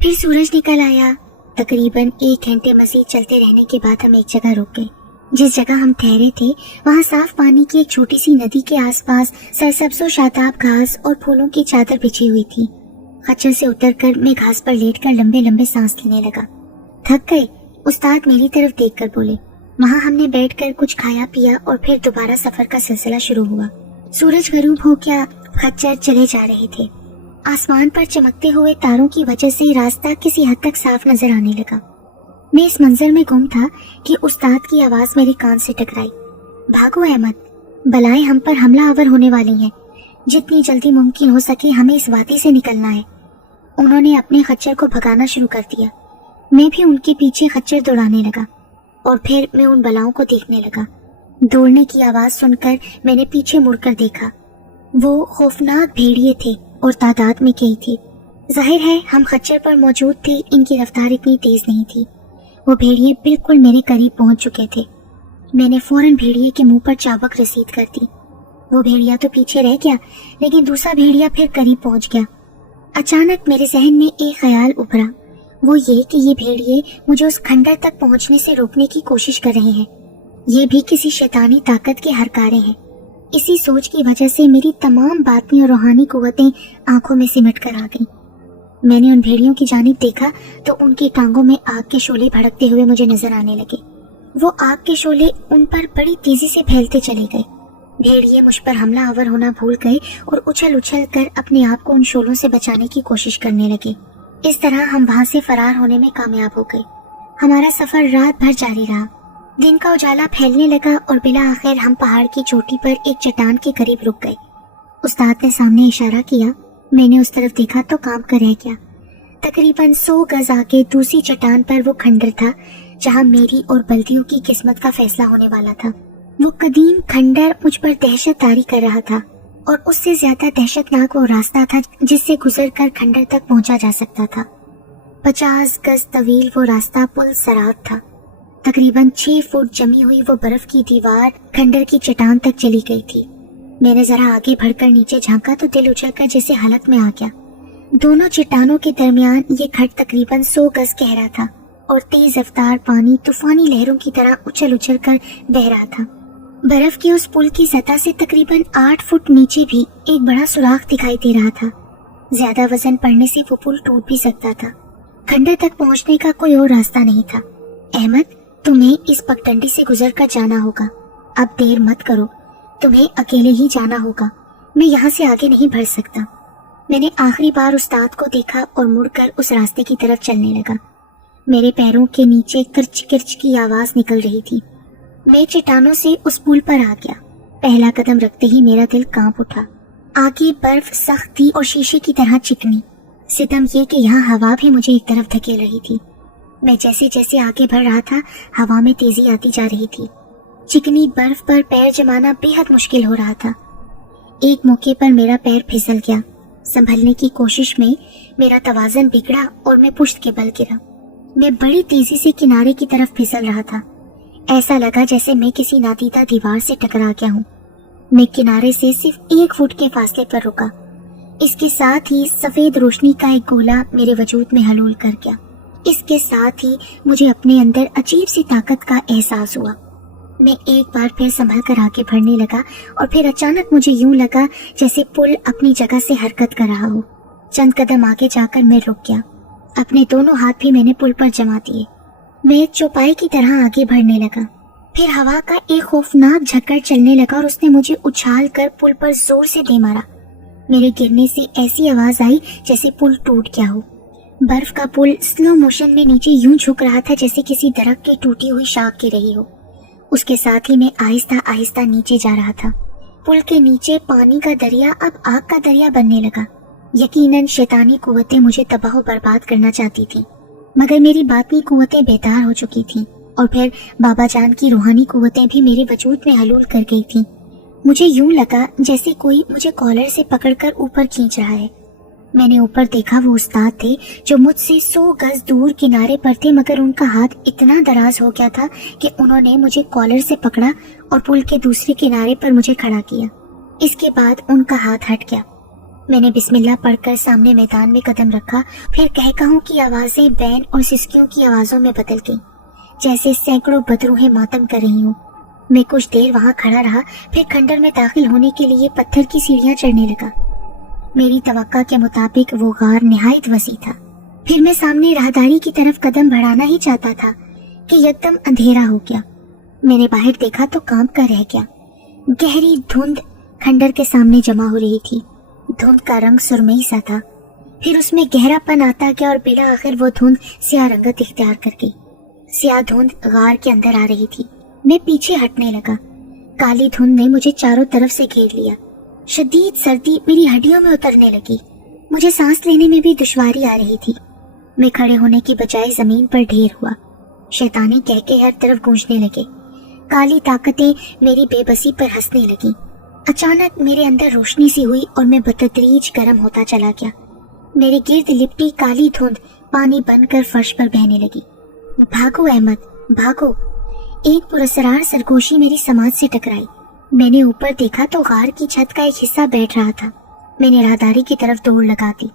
फिर सूरज निकल आया। तकरीबन 1 घंटे मजीद चलते रहने के बाद हम एक जगह रुक गए। जिस जगह हम ठहरे थे वहाँ साफ पानी की एक छोटी सी नदी के आसपास सरसब्ज़ो शादाब घास और फूलों की चादर बिछी हुई थी। खच्चर से उतरकर मैं घास पर लेटकर लंबे लंबे सांस लेने लगा। थक गए? उस्ताद मेरी तरफ देखकर बोले। वहाँ हमने बैठकर कुछ खाया पिया और फिर दोबारा सफर का सिलसिला शुरू हुआ। सूरज गरूब हो गया। खच्चर चले जा रहे थे। आसमान पर चमकते हुए तारों की वजह से रास्ता किसी हद तक साफ नजर आने लगा। मैं इस मंजर में गुम था कि उस्ताद की आवाज मेरे कान से टकराई। भागो अहमद, बलाएं हम पर हमला आवर होने वाली हैं। जितनी जल्दी मुमकिन हो सके हमें इस वादी से निकलना है। उन्होंने अपने खच्चर को भगाना शुरू कर दिया। मैं भी उनके पीछे खच्चर दौड़ाने लगा और फिर मैं उन बलाओं को देखने लगा। दौड़ने की आवाज सुनकर मैंने पीछे मुड़कर देखा। वो खौफनाक भेड़िए थे और तादाद में कई थी। जाहिर है हम खच्चर पर मौजूद थे, इनकी रफ्तार इतनी तेज नहीं थी। वो भेड़िए बिल्कुल मेरे करीब पहुंच चुके थे। मैंने फौरन भेड़िए के मुंह पर चाबुक रसीद कर दी। वो भेड़िया तो पीछे रह गया, लेकिन दूसरा भेड़िया फिर करीब पहुंच गया। अचानक मेरे जहन में एक ख्याल उभरा, वो ये कि ये भेड़िए मुझे उस खंडर तक पहुंचने से रोकने की कोशिश कर रहे हैं। ये भी किसी शैतानी ताकत के हरकारे हैं। इसी सोच की वजह से मेरी तमाम बातनी और रूहानी कुव्वतें आंखों में सिमट कर आ गईं। मैंने उन भेड़ियों की जानिब देखा तो उनकी टांगों में आग के शोले भड़कते हुए मुझे नजर आने लगे। वो आग के शोले उन पर बड़ी तेजी से फैलते चले गए। भेड़िए मुझ पर हमला आवर होना भूल गए और उछल उछल कर अपने आप को उन शोलों से बचाने की कोशिश करने लगे। इस तरह हम वहां से फरार होने में कामयाब हो गए। हमारा सफर रात भर जारी रहा। दिन का उजाला फैलने लगा और बिला आखिर हम पहाड़ की चोटी पर एक चट्टान के करीब रुक गए। उस्ताद ने सामने इशारा किया। मैंने उस तरफ देखा तो काम कर रह गया। तकरीबन 100 गज आगे दूसरी चट्टान पर वो खंडर था जहाँ मेरी और बल्दियों की किस्मत का फैसला होने वाला था। वो कदीम खंडर मुझ पर दहशत तारी कर रहा था और उससे ज्यादा दहशतनाक वो रास्ता था जिससे गुजरकर खंडर तक पहुंचा जा सकता था। 50 गज तवील वो रास्ता पुल सरात था। तकरीबन 6 फुट जमी हुई वो बर्फ की दीवार खंडर की चट्टान तक चली गई थी। मैंने जरा आगे बढ़कर नीचे झांका तो दिल उछलकर जैसे हालत में आ गया। दोनों चट्टानों के दरमियान ये खड्ड तकरीबन 100 गज गहरा था और तेज रफ्तार पानी तूफानी लहरों की तरह उछल उछल कर बह रहा था। बर्फ के उस पुल की सतह से तकरीबन 8 फुट नीचे भी एक बड़ा सुराख दिखाई दे रहा था। ज्यादा वजन पड़ने से वो पुल टूट भी सकता था। खंडर तक पहुंचने का कोई और रास्ता नहीं था। अहमद, तुम्हें इस पगडंडी से गुजर कर जाना होगा। अब देर मत करो, तुम्हें अकेले ही जाना होगा। मैं यहाँ से आगे नहीं बढ़ सकता। मैंने आखिरी बार उस्ताद को देखा और मुड़कर उस रास्ते की तरफ चलने लगा। मेरे पैरों के नीचे किरच किरच की आवाज निकल रही थी। मैं चट्टानों से उस पुल पर आ गया। पहला कदम रखते ही मेरा दिल कांप उठा। आगे बर्फ सख्त थी और शीशे की तरह चिकनी। सितम ये कि यहाँ हवा भी मुझे एक तरफ धकेल रही थी। मैं जैसे जैसे आगे बढ़ रहा था हवा में तेजी आती जा रही थी। चिकनी बर्फ पर पैर जमाना बेहद मुश्किल हो रहा था। एक मौके पर मेरा पैर फिसल गया। संभलने की कोशिश में मेरा तवाज़न बिगड़ा और मैं पुश्त के बल गिरा। मैं बड़ी तेजी से किनारे की तरफ फिसल रहा था। ऐसा लगा जैसे मैं किसी नादीदा दीवार से टकरा गया हूँ। मैं किनारे से सिर्फ 1 फुट के फासले पर रुका। इसके साथ ही सफेद रोशनी का एक गोला मेरे वजूद में हलूल कर गया। इसके साथ ही मुझे अपने अंदर अजीब सी ताकत का एहसास हुआ। मैं एक बार फिर संभल कर आगे बढ़ने लगा और फिर अचानक मुझे यूं लगा जैसे पुल अपनी जगह से हरकत कर रहा हो। चंद कदम आगे जाकर मैं रुक गया। अपने दोनों हाथ भी मैंने पुल पर जमा दिए। मैं एक चौपाई की तरह आगे बढ़ने लगा। फिर हवा का एक खौफनाक झक्कड़ चलने लगा और उसने मुझे उछाल कर पुल पर जोर से दे मारा। मेरे गिरने से ऐसी आवाज आई जैसे पुल टूट गया हो। बर्फ का पुल स्लो मोशन में नीचे यूं झुक रहा था जैसे किसी दरख्त की टूटी हुई शाख गिर रही हो। उसके साथ ही मैं आहिस्ता आहिस्ता नीचे जा रहा था। पुल के नीचे पानी का दरिया अब आग का दरिया बनने लगा। यकीनन शैतानी कुव्वतें मुझे तबाह व बर्बाद करना चाहती थीं, मगर मेरी बातनी कुव्वतें बेदार हो चुकी थीं और फिर बाबा जान की रूहानी कुव्वतें भी मेरे वजूद में हलूल कर गई थीं। मुझे यूं लगा जैसे कोई मुझे कॉलर से पकड़कर ऊपर खींच रहा है। मैंने ऊपर देखा, वो उस्ताद थे जो मुझसे 100 गज दूर किनारे पर थे, मगर उनका हाथ इतना दराज हो गया था कि उन्होंने मुझे कॉलर से पकड़ा और पुल के दूसरे किनारे पर मुझे खड़ा किया। इसके बाद उनका हाथ हट गया। मैंने बिस्मिल्लाह पढ़कर सामने मैदान में कदम रखा। फिर कहकहों की आवाजें बैन और सिसकियों की आवाजों में बदल गईं, जैसे सैकड़ों बदरूहें मातम कर रही हूँ। मैं कुछ देर वहां खड़ा रहा, फिर खंडर में दाखिल होने के लिए पत्थर की सीढ़ियां चढ़ने लगा। मेरी तवक्का के मुताबिक वो गार निहायत वसी था। फिर मैं सामने राहदारी की तरफ कदम बढ़ाना ही चाहता था कि यकदम अंधेरा हो गया। मैंने बाहर देखा तो कांप कर रह गया। गहरी धुंध खंडर के सामने जमा हो रही थी। धुंध का रंग सुरमई सा था, फिर उसमें गहरापन आता गया और बिला आखिर वो धुंध स्याह रंगत इख्तियार कर गई। स्याह धुंध गार के अंदर आ रही थी। मैं पीछे हटने लगा। काली धुंध ने मुझे चारों तरफ से घेर लिया। शदीद सर्दी मेरी हड्डियों में उतरने लगी। मुझे सांस लेने में भी दुश्वारी आ रही थी। मैं खड़े होने की बजाय जमीन पर ढेर हुआ। शैतानी कह के हर तरफ गूंजने लगे। काली ताकतें मेरी बेबसी पर हंसने लगी। अचानक मेरे अंदर रोशनी सी हुई और मैं बतदरीज गर्म होता चला गया। मेरे गिर्द लिपटी काली धुंध पानी बनकर फर्श पर बहने लगी। भागो अहमद, भागो। एक पुरस्कार सरगोशी मेरी समाज से टकराई। मैंने ऊपर देखा तो गार की छत का एक हिस्सा बैठ रहा था। मैंने राहदारी की तरफ दौड़ लगा दी।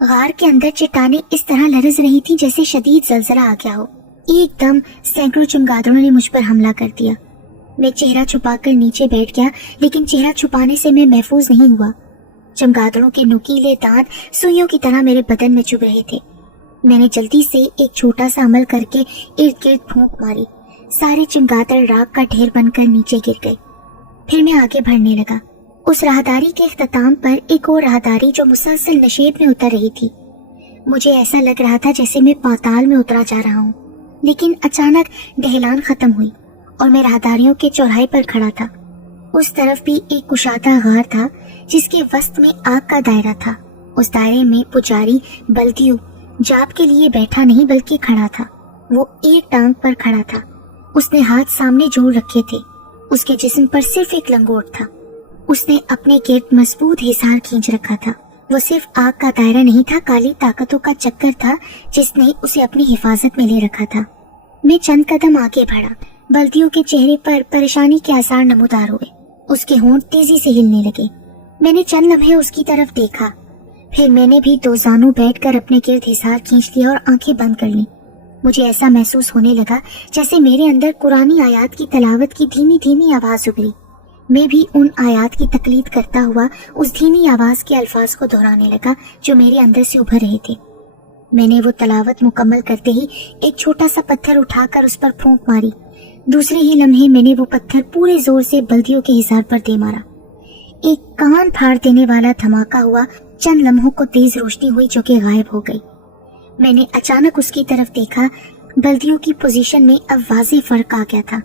गार के अंदर चट्टानें इस तरह लरज रही थी जैसे शदीद जलजला आ गया हो। एकदम सैकड़ों चमगादड़ों ने मुझ पर हमला कर दिया। मैं चेहरा छुपाकर नीचे बैठ गया, लेकिन चेहरा छुपाने से मैं महफूज नहीं हुआ। चमगादड़ों के नुकीले दांत सुइयों की तरह मेरे बदन में चुभ रहे थे। मैंने जल्दी से एक छोटा सा अमल करके इर्द गिर्द फूंक मारी। सारे चमगादड़ राख का ढेर बनकर नीचे गिर गए। फिर मैं आगे बढ़ने लगा। उस राहदारी के इख्तिताम पर एक और राहदारी जो मुसलसल नशेब में उतर रही थी। मुझे ऐसा लग रहा था जैसे मैं पाताल में उतरा जा रहा हूँ। लेकिन अचानक ढलान खत्म हुई और मैं राहदारियों के चौराहे पर खड़ा था। उस तरफ भी एक कुशादा गार था जिसके वस्त में आग का दायरा था। उस दायरे में पुजारी बल्दियो जाप के लिए बैठा नहीं बल्कि खड़ा था। वो एक टांग पर खड़ा था। उसने हाथ सामने जोड़ रखे थे। उसके जिस्म पर सिर्फ एक लंगोट था। उसने अपने गिर्द मजबूत हिसार खींच रखा था। वो सिर्फ आग का दायरा नहीं था, काली ताकतों का चक्कर था जिसने उसे अपनी हिफाजत में ले रखा था। मैं चंद कदम आगे बढ़ा। बल्दियों के चेहरे पर परेशानी के आसार नमूदार हुए। उसके होंठ तेजी से हिलने लगे। मैंने चंद लम्हे उसकी तरफ देखा। फिर मैंने भी दो जानू बैठकर अपने गिर्द हिसार खींच लिया और आंखें बंद कर ली। मुझे ऐसा महसूस होने लगा जैसे मेरे अंदर कुरानी आयात की तलावत की धीमी धीमी आवाज उभरी। मैं भी उन आयात की तकलीद करता हुआ उस धीमी आवाज के अल्फाज को दोहराने लगा जो मेरे अंदर से उभर रहे थे। मैंने वो तलावत मुकम्मल करते ही एक छोटा सा पत्थर उठाकर उस पर फूंक मारी। दूसरे ही लम्हे मैंने वो पत्थर पूरे जोर से बल्दियों के हिसार पर दे मारा। एक कान फाड़ देने वाला धमाका हुआ। चंद लम्हों को तेज रोशनी हुई जो कि गायब हो गई। मैंने अचानक उसकी तरफ देखा। बल्दियों की पोजीशन में अब वाज़ेह फर्क आ गया था।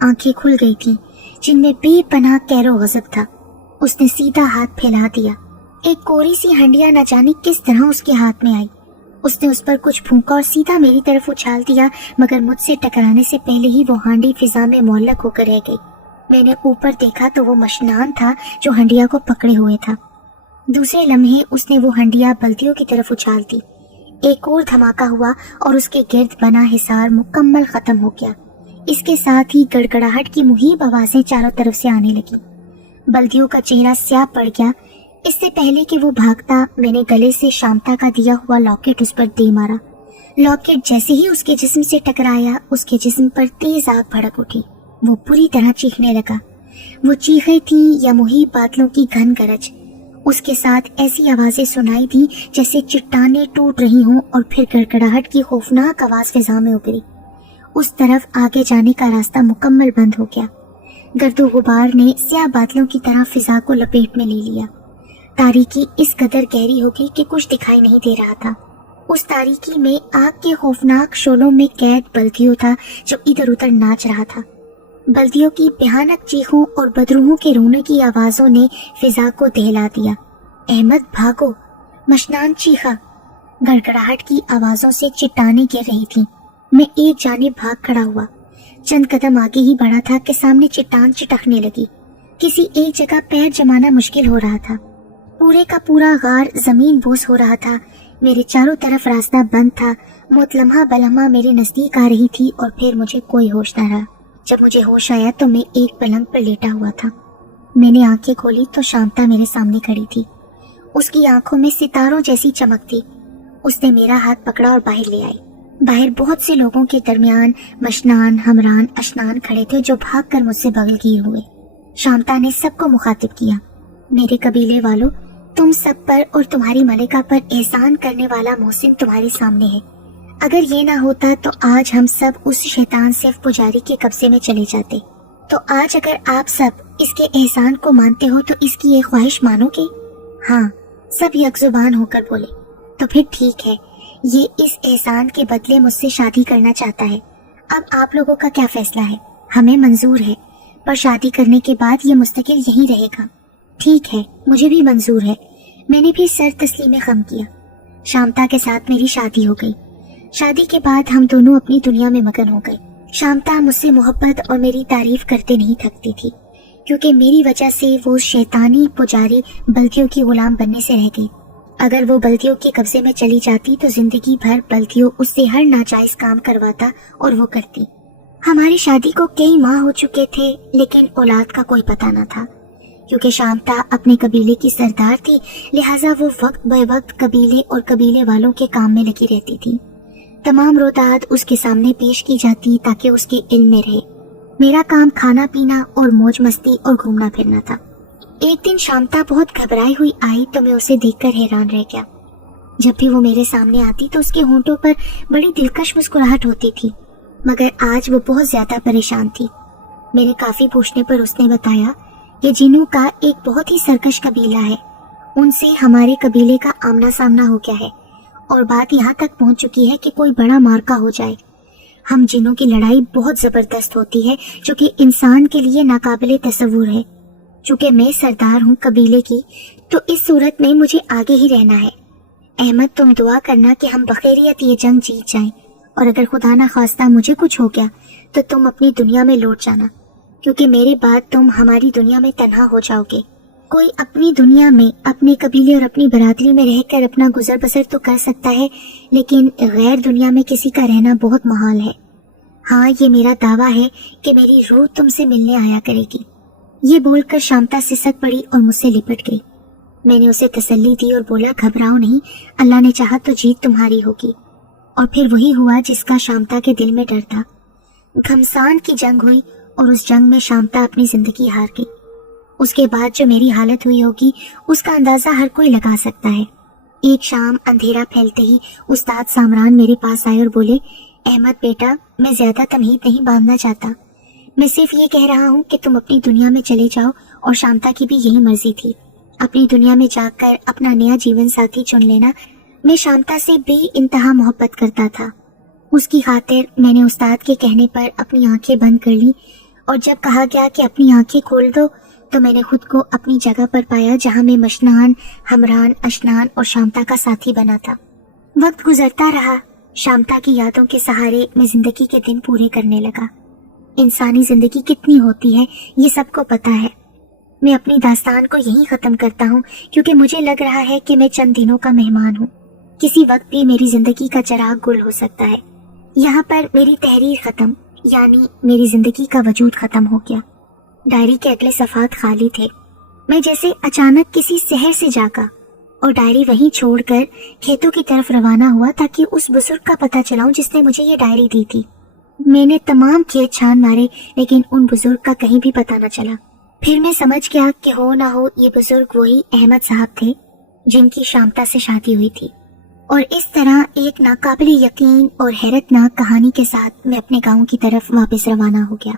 आंखें खुल गई थीं जिनमें बेपनाह कैरो गज़ब था। उसने सीधा हाथ फैला दिया। एक कोरी सी हंडिया न जाने किस तरह उसके हाथ में आई। उसने उस पर कुछ फूंका और सीधा मेरी तरफ उछाल दिया, मगर मुझसे टकराने से पहले ही वो हांडी फिजा में मुअल्लक होकर रह गई। मैंने ऊपर देखा तो वो मशनान था जो हंडिया को पकड़े हुए था। दूसरे लम्हे उसने वो हंडिया बल्दियों की तरफ उछाल दी। एक और धमाका हुआ और उसके गिर्द बना हिसार मुकम्मल खत्म हो गया। इसके साथ ही गड़गड़ाहट की मुहीब आवाजें चारों तरफ से आने लगी। बल्दियों का चेहरा स्याह पड़ गया। इससे पहले कि वो भागता, मैंने गले से शामता का दिया हुआ लॉकेट उस पर दे मारा। लॉकेट जैसे ही उसके जिस्म से टकराया, उसके जिस्म पर तेज आग भड़क उठी। वो पूरी तरह चीखने लगा। वो चीखें थीं या मुहीब बादलों की घन गरज। उसके साथ ऐसी आवाजें सुनाई दी जैसे चट्टानें टूट रही हों और फिर गड़गड़ाहट की खौफनाक आवाज फिजा में उभरी। उस तरफ आगे जाने का रास्ता मुकम्मल बंद हो गया। गर्दो गुबार ने स्याह बादलों की तरह फिजा को लपेट में ले लिया। तारीकी इस कदर गहरी हो गई कि कुछ दिखाई नहीं दे रहा था। उस तारीकी में आग के खौफनाक शोलों में कैद बल्दियों था जो इधर उधर नाच रहा था। बल्दियों की भयानक चीखों और बदरूहों के रोने की आवाजों ने फिजा को दहला दिया। अहमद भागो, मशनान चीखा। गड़गड़ाहट की आवाजों से चट्टानें गिर रही थीं। मैं एक जानिब भाग खड़ा हुआ। चंद कदम आगे ही बढ़ा था कि सामने चट्टान चिटकने लगी। किसी एक जगह पैर जमाना मुश्किल हो रहा था। पूरे का पूरा गार जमीन बोस हो रहा था। मेरे चारों तरफ रास्ता बंद था। मौत लम्हा बलम्हा मेरे नजदीक आ रही थी और फिर मुझे कोई होश न रहा। जब मुझे होश आया तो मैं एक पलंग पर लेटा हुआ था। मैंने आंखें खोली तो शांता मेरे सामने खड़ी थी। उसकी आंखों में सितारों जैसी चमक थी। उसने मेरा हाथ पकड़ा और बाहर ले आई। बाहर बहुत से लोगों के दरमियान मशनान, हमरान, अशनान खड़े थे जो भागकर मुझसे बगलगीर हुए। शांता ने सबको मुखातिब किया। मेरे कबीले वालों, तुम सब पर और तुम्हारी मलिका पर एहसान करने वाला मोहसिन तुम्हारे सामने है। अगर ये ना होता तो आज हम सब उस शैतान सिर्फ पुजारी के कब्जे में चले जाते। तो आज अगर आप सब इसके एहसान को मानते हो तो इसकी ये ख्वाहिश मानोगे? हाँ, सब यकजुबान होकर बोले। तो फिर ठीक है, ये इस एहसान के बदले मुझसे शादी करना चाहता है। अब आप लोगों का क्या फैसला है? हमें मंजूर है, पर शादी करने के बाद ये मुस्तकिल यहीं रहेगा। ठीक है, मुझे भी मंजूर है। मैंने भी सर तस्लीम खम किया। शांता के साथ मेरी शादी हो गई। शादी के बाद हम दोनों अपनी दुनिया में मगन हो गए। शांता मुझसे मोहब्बत और मेरी तारीफ करते नहीं थकती थी, क्योंकि मेरी वजह से वो शैतानी पुजारी बल्दियों की गुलाम बनने से रह गई। अगर वो बल्दियों के कब्जे में चली जाती तो जिंदगी भर बल्दियों उससे हर नाजायज काम करवाता और वो करती। हमारी शादी को कई माह हो चुके थे, लेकिन औलाद का कोई पता न था। क्योंकि शांता अपने कबीले की सरदार थी, लिहाजा वो वक्त ब वक्त कबीले और कबीले वालों के काम में लगी रहती थी। तमाम रोदात उसके सामने पेश की जाती ताकि उसके इल्म में रहे। मेरा काम खाना पीना और मौज मस्ती और घूमना फिरना था। एक दिन शांता बहुत घबराई हुई आई तो मैं उसे देखकर हैरान रह गया। जब भी वो मेरे सामने आती तो उसके होंठों पर बड़ी दिलकश मुस्कुराहट होती थी, मगर आज वो बहुत ज्यादा परेशान थी। मेरे काफी पूछने पर उसने बताया कि जिन्नों का एक बहुत ही सरकश कबीला है, उनसे हमारे कबीले का आमना सामना हो गया है और बात यहाँ तक पहुँच चुकी है कि कोई बड़ा मार्का हो जाए। हम जिन्नों की लड़ाई बहुत जबरदस्त होती है, जो कि इंसान के लिए नाकाबिले तस्वुर है। चूंकि मैं सरदार हूँ कबीले की, तो इस सूरत में मुझे आगे ही रहना है। अहमद, तुम दुआ करना कि हम बखैरियत ये जंग जीत जाएं, और अगर खुदा ना खास्ता मुझे कुछ हो गया तो तुम अपनी दुनिया में लौट जाना, क्योंकि मेरे बाद तुम हमारी दुनिया में तन्हा हो जाओगे। कोई अपनी दुनिया में अपने कबीले और अपनी बरादरी में रहकर अपना गुजर बसर तो कर सकता है, लेकिन गैर दुनिया में किसी का रहना बहुत महाल है। हाँ, ये मेरा दावा है कि मेरी रूह तुमसे मिलने आया करेगी। ये बोलकर शांता सिसक पड़ी और मुझसे लिपट गई। मैंने उसे तसल्ली दी और बोला, घबराओ नहीं, अल्लाह ने चाहा तो जीत तुम्हारी होगी। और फिर वही हुआ जिसका शांता के दिल में डर था। घमसान की जंग हुई और उस जंग में शांता अपनी जिंदगी हार गई। उसके बाद जो मेरी हालत हुई होगी उसका अंदाजा हर कोई लगा सकता है। एक शाम अंधेरा फैलते ही उस्ताद सामरान मेरे पास आए और बोले, अहमद बेटा, मैं ज्यादा तमहीद नहीं बांधना चाहता। मैं सिर्फ ये कह रहा हूँ कि तुम अपनी दुनिया में चले जाओ, और शांता की भी यही मर्जी थी। अपनी दुनिया में जाकर अपना नया जीवन साथी चुन लेना। मैं शांता से बेइंतहा मोहब्बत करता था। उसकी खातिर मैंने उस्ताद के कहने पर अपनी आंखें बंद कर ली, और जब कहा गया कि अपनी आंखें खोल दो तो मैंने खुद को अपनी जगह पर पाया जहां मैं मशनान, हमरान, अशनान और शांता का साथी बना था। वक्त गुजरता रहा। शांता की यादों के सहारे मैं जिंदगी के दिन पूरे करने लगा। इंसानी जिंदगी कितनी होती है ये सबको पता है। मैं अपनी दास्तान को यहीं खत्म करता हूँ, क्योंकि मुझे लग रहा है कि मैं चंद दिनों का मेहमान हूँ। किसी वक्त भी मेरी जिंदगी का चिराग गुल हो सकता है। यहाँ पर मेरी तहरीर खत्म, यानी मेरी जिंदगी का वजूद खत्म हो गया। डायरी के अगले सफात खाली थे। मैं जैसे अचानक किसी शहर से जागा और डायरी वहीं छोड़कर खेतों की तरफ रवाना हुआ ताकि उस बुजुर्ग का पता चलाऊं जिसने मुझे ये डायरी दी थी। मैंने तमाम खेत छान मारे, लेकिन उन बुजुर्ग का कहीं भी पता न चला। پھر میں سمجھ گیا کہ ہو نہ ہو یہ بزرگ وہی احمد صاحب تھے جن کی شامتا سے شادی ہوئی تھی، اور اس طرح ایک ناقابل یقین اور حیرت ناک کہانی کے ساتھ میں اپنے گاؤں کی طرف واپس روانہ ہو گیا۔